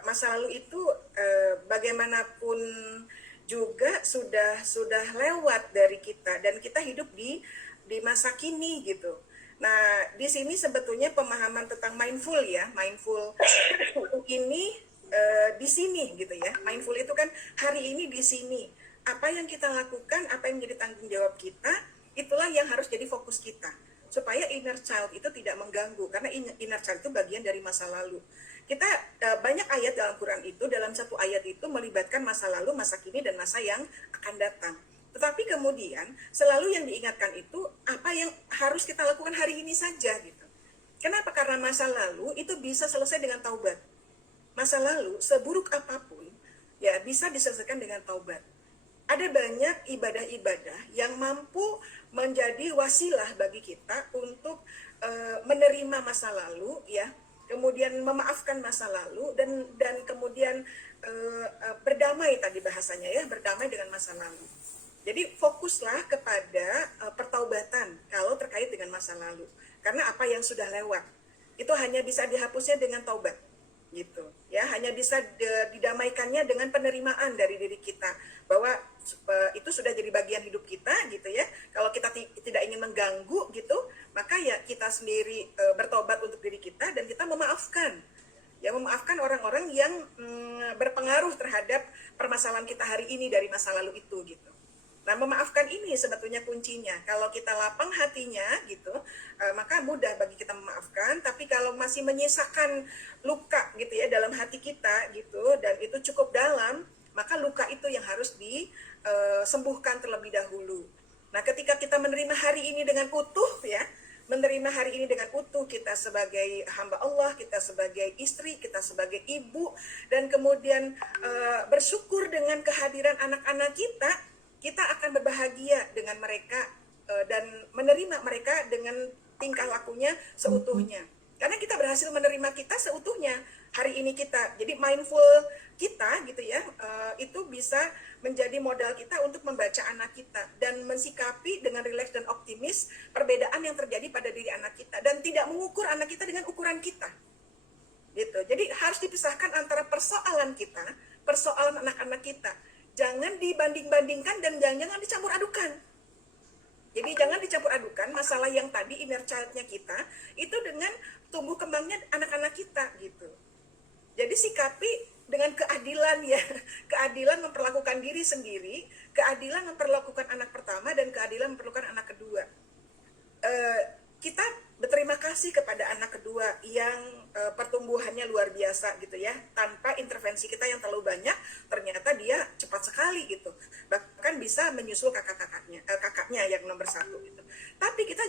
masa lalu itu bagaimanapun juga sudah lewat dari kita dan kita hidup di masa kini gitu. Nah, di sini sebetulnya pemahaman tentang mindful ini di sini gitu ya. Mindful itu kan hari ini di sini. Apa yang kita lakukan, apa yang menjadi tanggung jawab kita, itulah yang harus jadi fokus kita. Supaya inner child itu tidak mengganggu, karena inner child itu bagian dari masa lalu. Kita banyak ayat dalam Quran itu, dalam satu ayat itu melibatkan masa lalu, masa kini, dan masa yang akan datang. Tetapi kemudian selalu yang diingatkan itu apa yang harus kita lakukan hari ini saja gitu. Kenapa? Karena masa lalu itu bisa selesai dengan taubat. Masa lalu seburuk apapun ya bisa diselesaikan dengan taubat. Ada banyak ibadah-ibadah yang mampu menjadi wasilah bagi kita untuk menerima masa lalu ya, kemudian memaafkan masa lalu dan kemudian berdamai, tadi bahasanya ya, berdamai dengan masa lalu. Jadi fokuslah kepada pertaubatan kalau terkait dengan masa lalu. Karena apa yang sudah lewat itu hanya bisa dihapusnya dengan taubat. Gitu ya, hanya bisa didamaikannya dengan penerimaan dari diri kita bahwa itu sudah jadi bagian hidup kita gitu ya. Kalau kita tidak ingin mengganggu gitu, maka ya kita sendiri bertobat untuk diri kita dan kita memaafkan. Ya, memaafkan orang-orang yang berpengaruh terhadap permasalahan kita hari ini dari masa lalu itu gitu. Nah, memaafkan ini sebetulnya kuncinya. Kalau kita lapang hatinya gitu, maka mudah bagi kita memaafkan. Tapi kalau masih menyisakan luka gitu ya dalam hati kita gitu, dan itu cukup dalam, maka luka itu yang harus disembuhkan terlebih dahulu. Nah, ketika kita menerima hari ini dengan utuh ya, menerima hari ini dengan utuh, kita sebagai hamba Allah, kita sebagai istri, kita sebagai ibu, dan kemudian bersyukur dengan kehadiran anak-anak kita akan berbahagia dengan mereka dan menerima mereka dengan tingkah lakunya seutuhnya. Karena kita berhasil menerima kita seutuhnya hari ini kita. Jadi mindful kita gitu ya, itu bisa menjadi modal kita untuk membaca anak kita dan mensikapi dengan rileks dan optimis perbedaan yang terjadi pada diri anak kita dan tidak mengukur anak kita dengan ukuran kita. Gitu. Jadi harus dipisahkan antara persoalan kita, persoalan anak-anak kita. Jangan dibanding-bandingkan dan jangan dicampur adukan. Jadi jangan dicampur adukan masalah yang tadi inner child-nya kita itu dengan tumbuh kembangnya anak-anak kita gitu. Jadi sikapi dengan keadilan ya, keadilan memperlakukan diri sendiri, keadilan memperlakukan anak pertama dan keadilan memperlakukan anak kedua. Kita berterima kasih kepada anak kedua yang pertumbuhannya luar biasa gitu ya, tanpa intervensi kita yang terlalu banyak, ternyata dia cepat sekali gitu, bahkan bisa menyusul kakaknya yang nomor 1 gitu. Tapi kita juga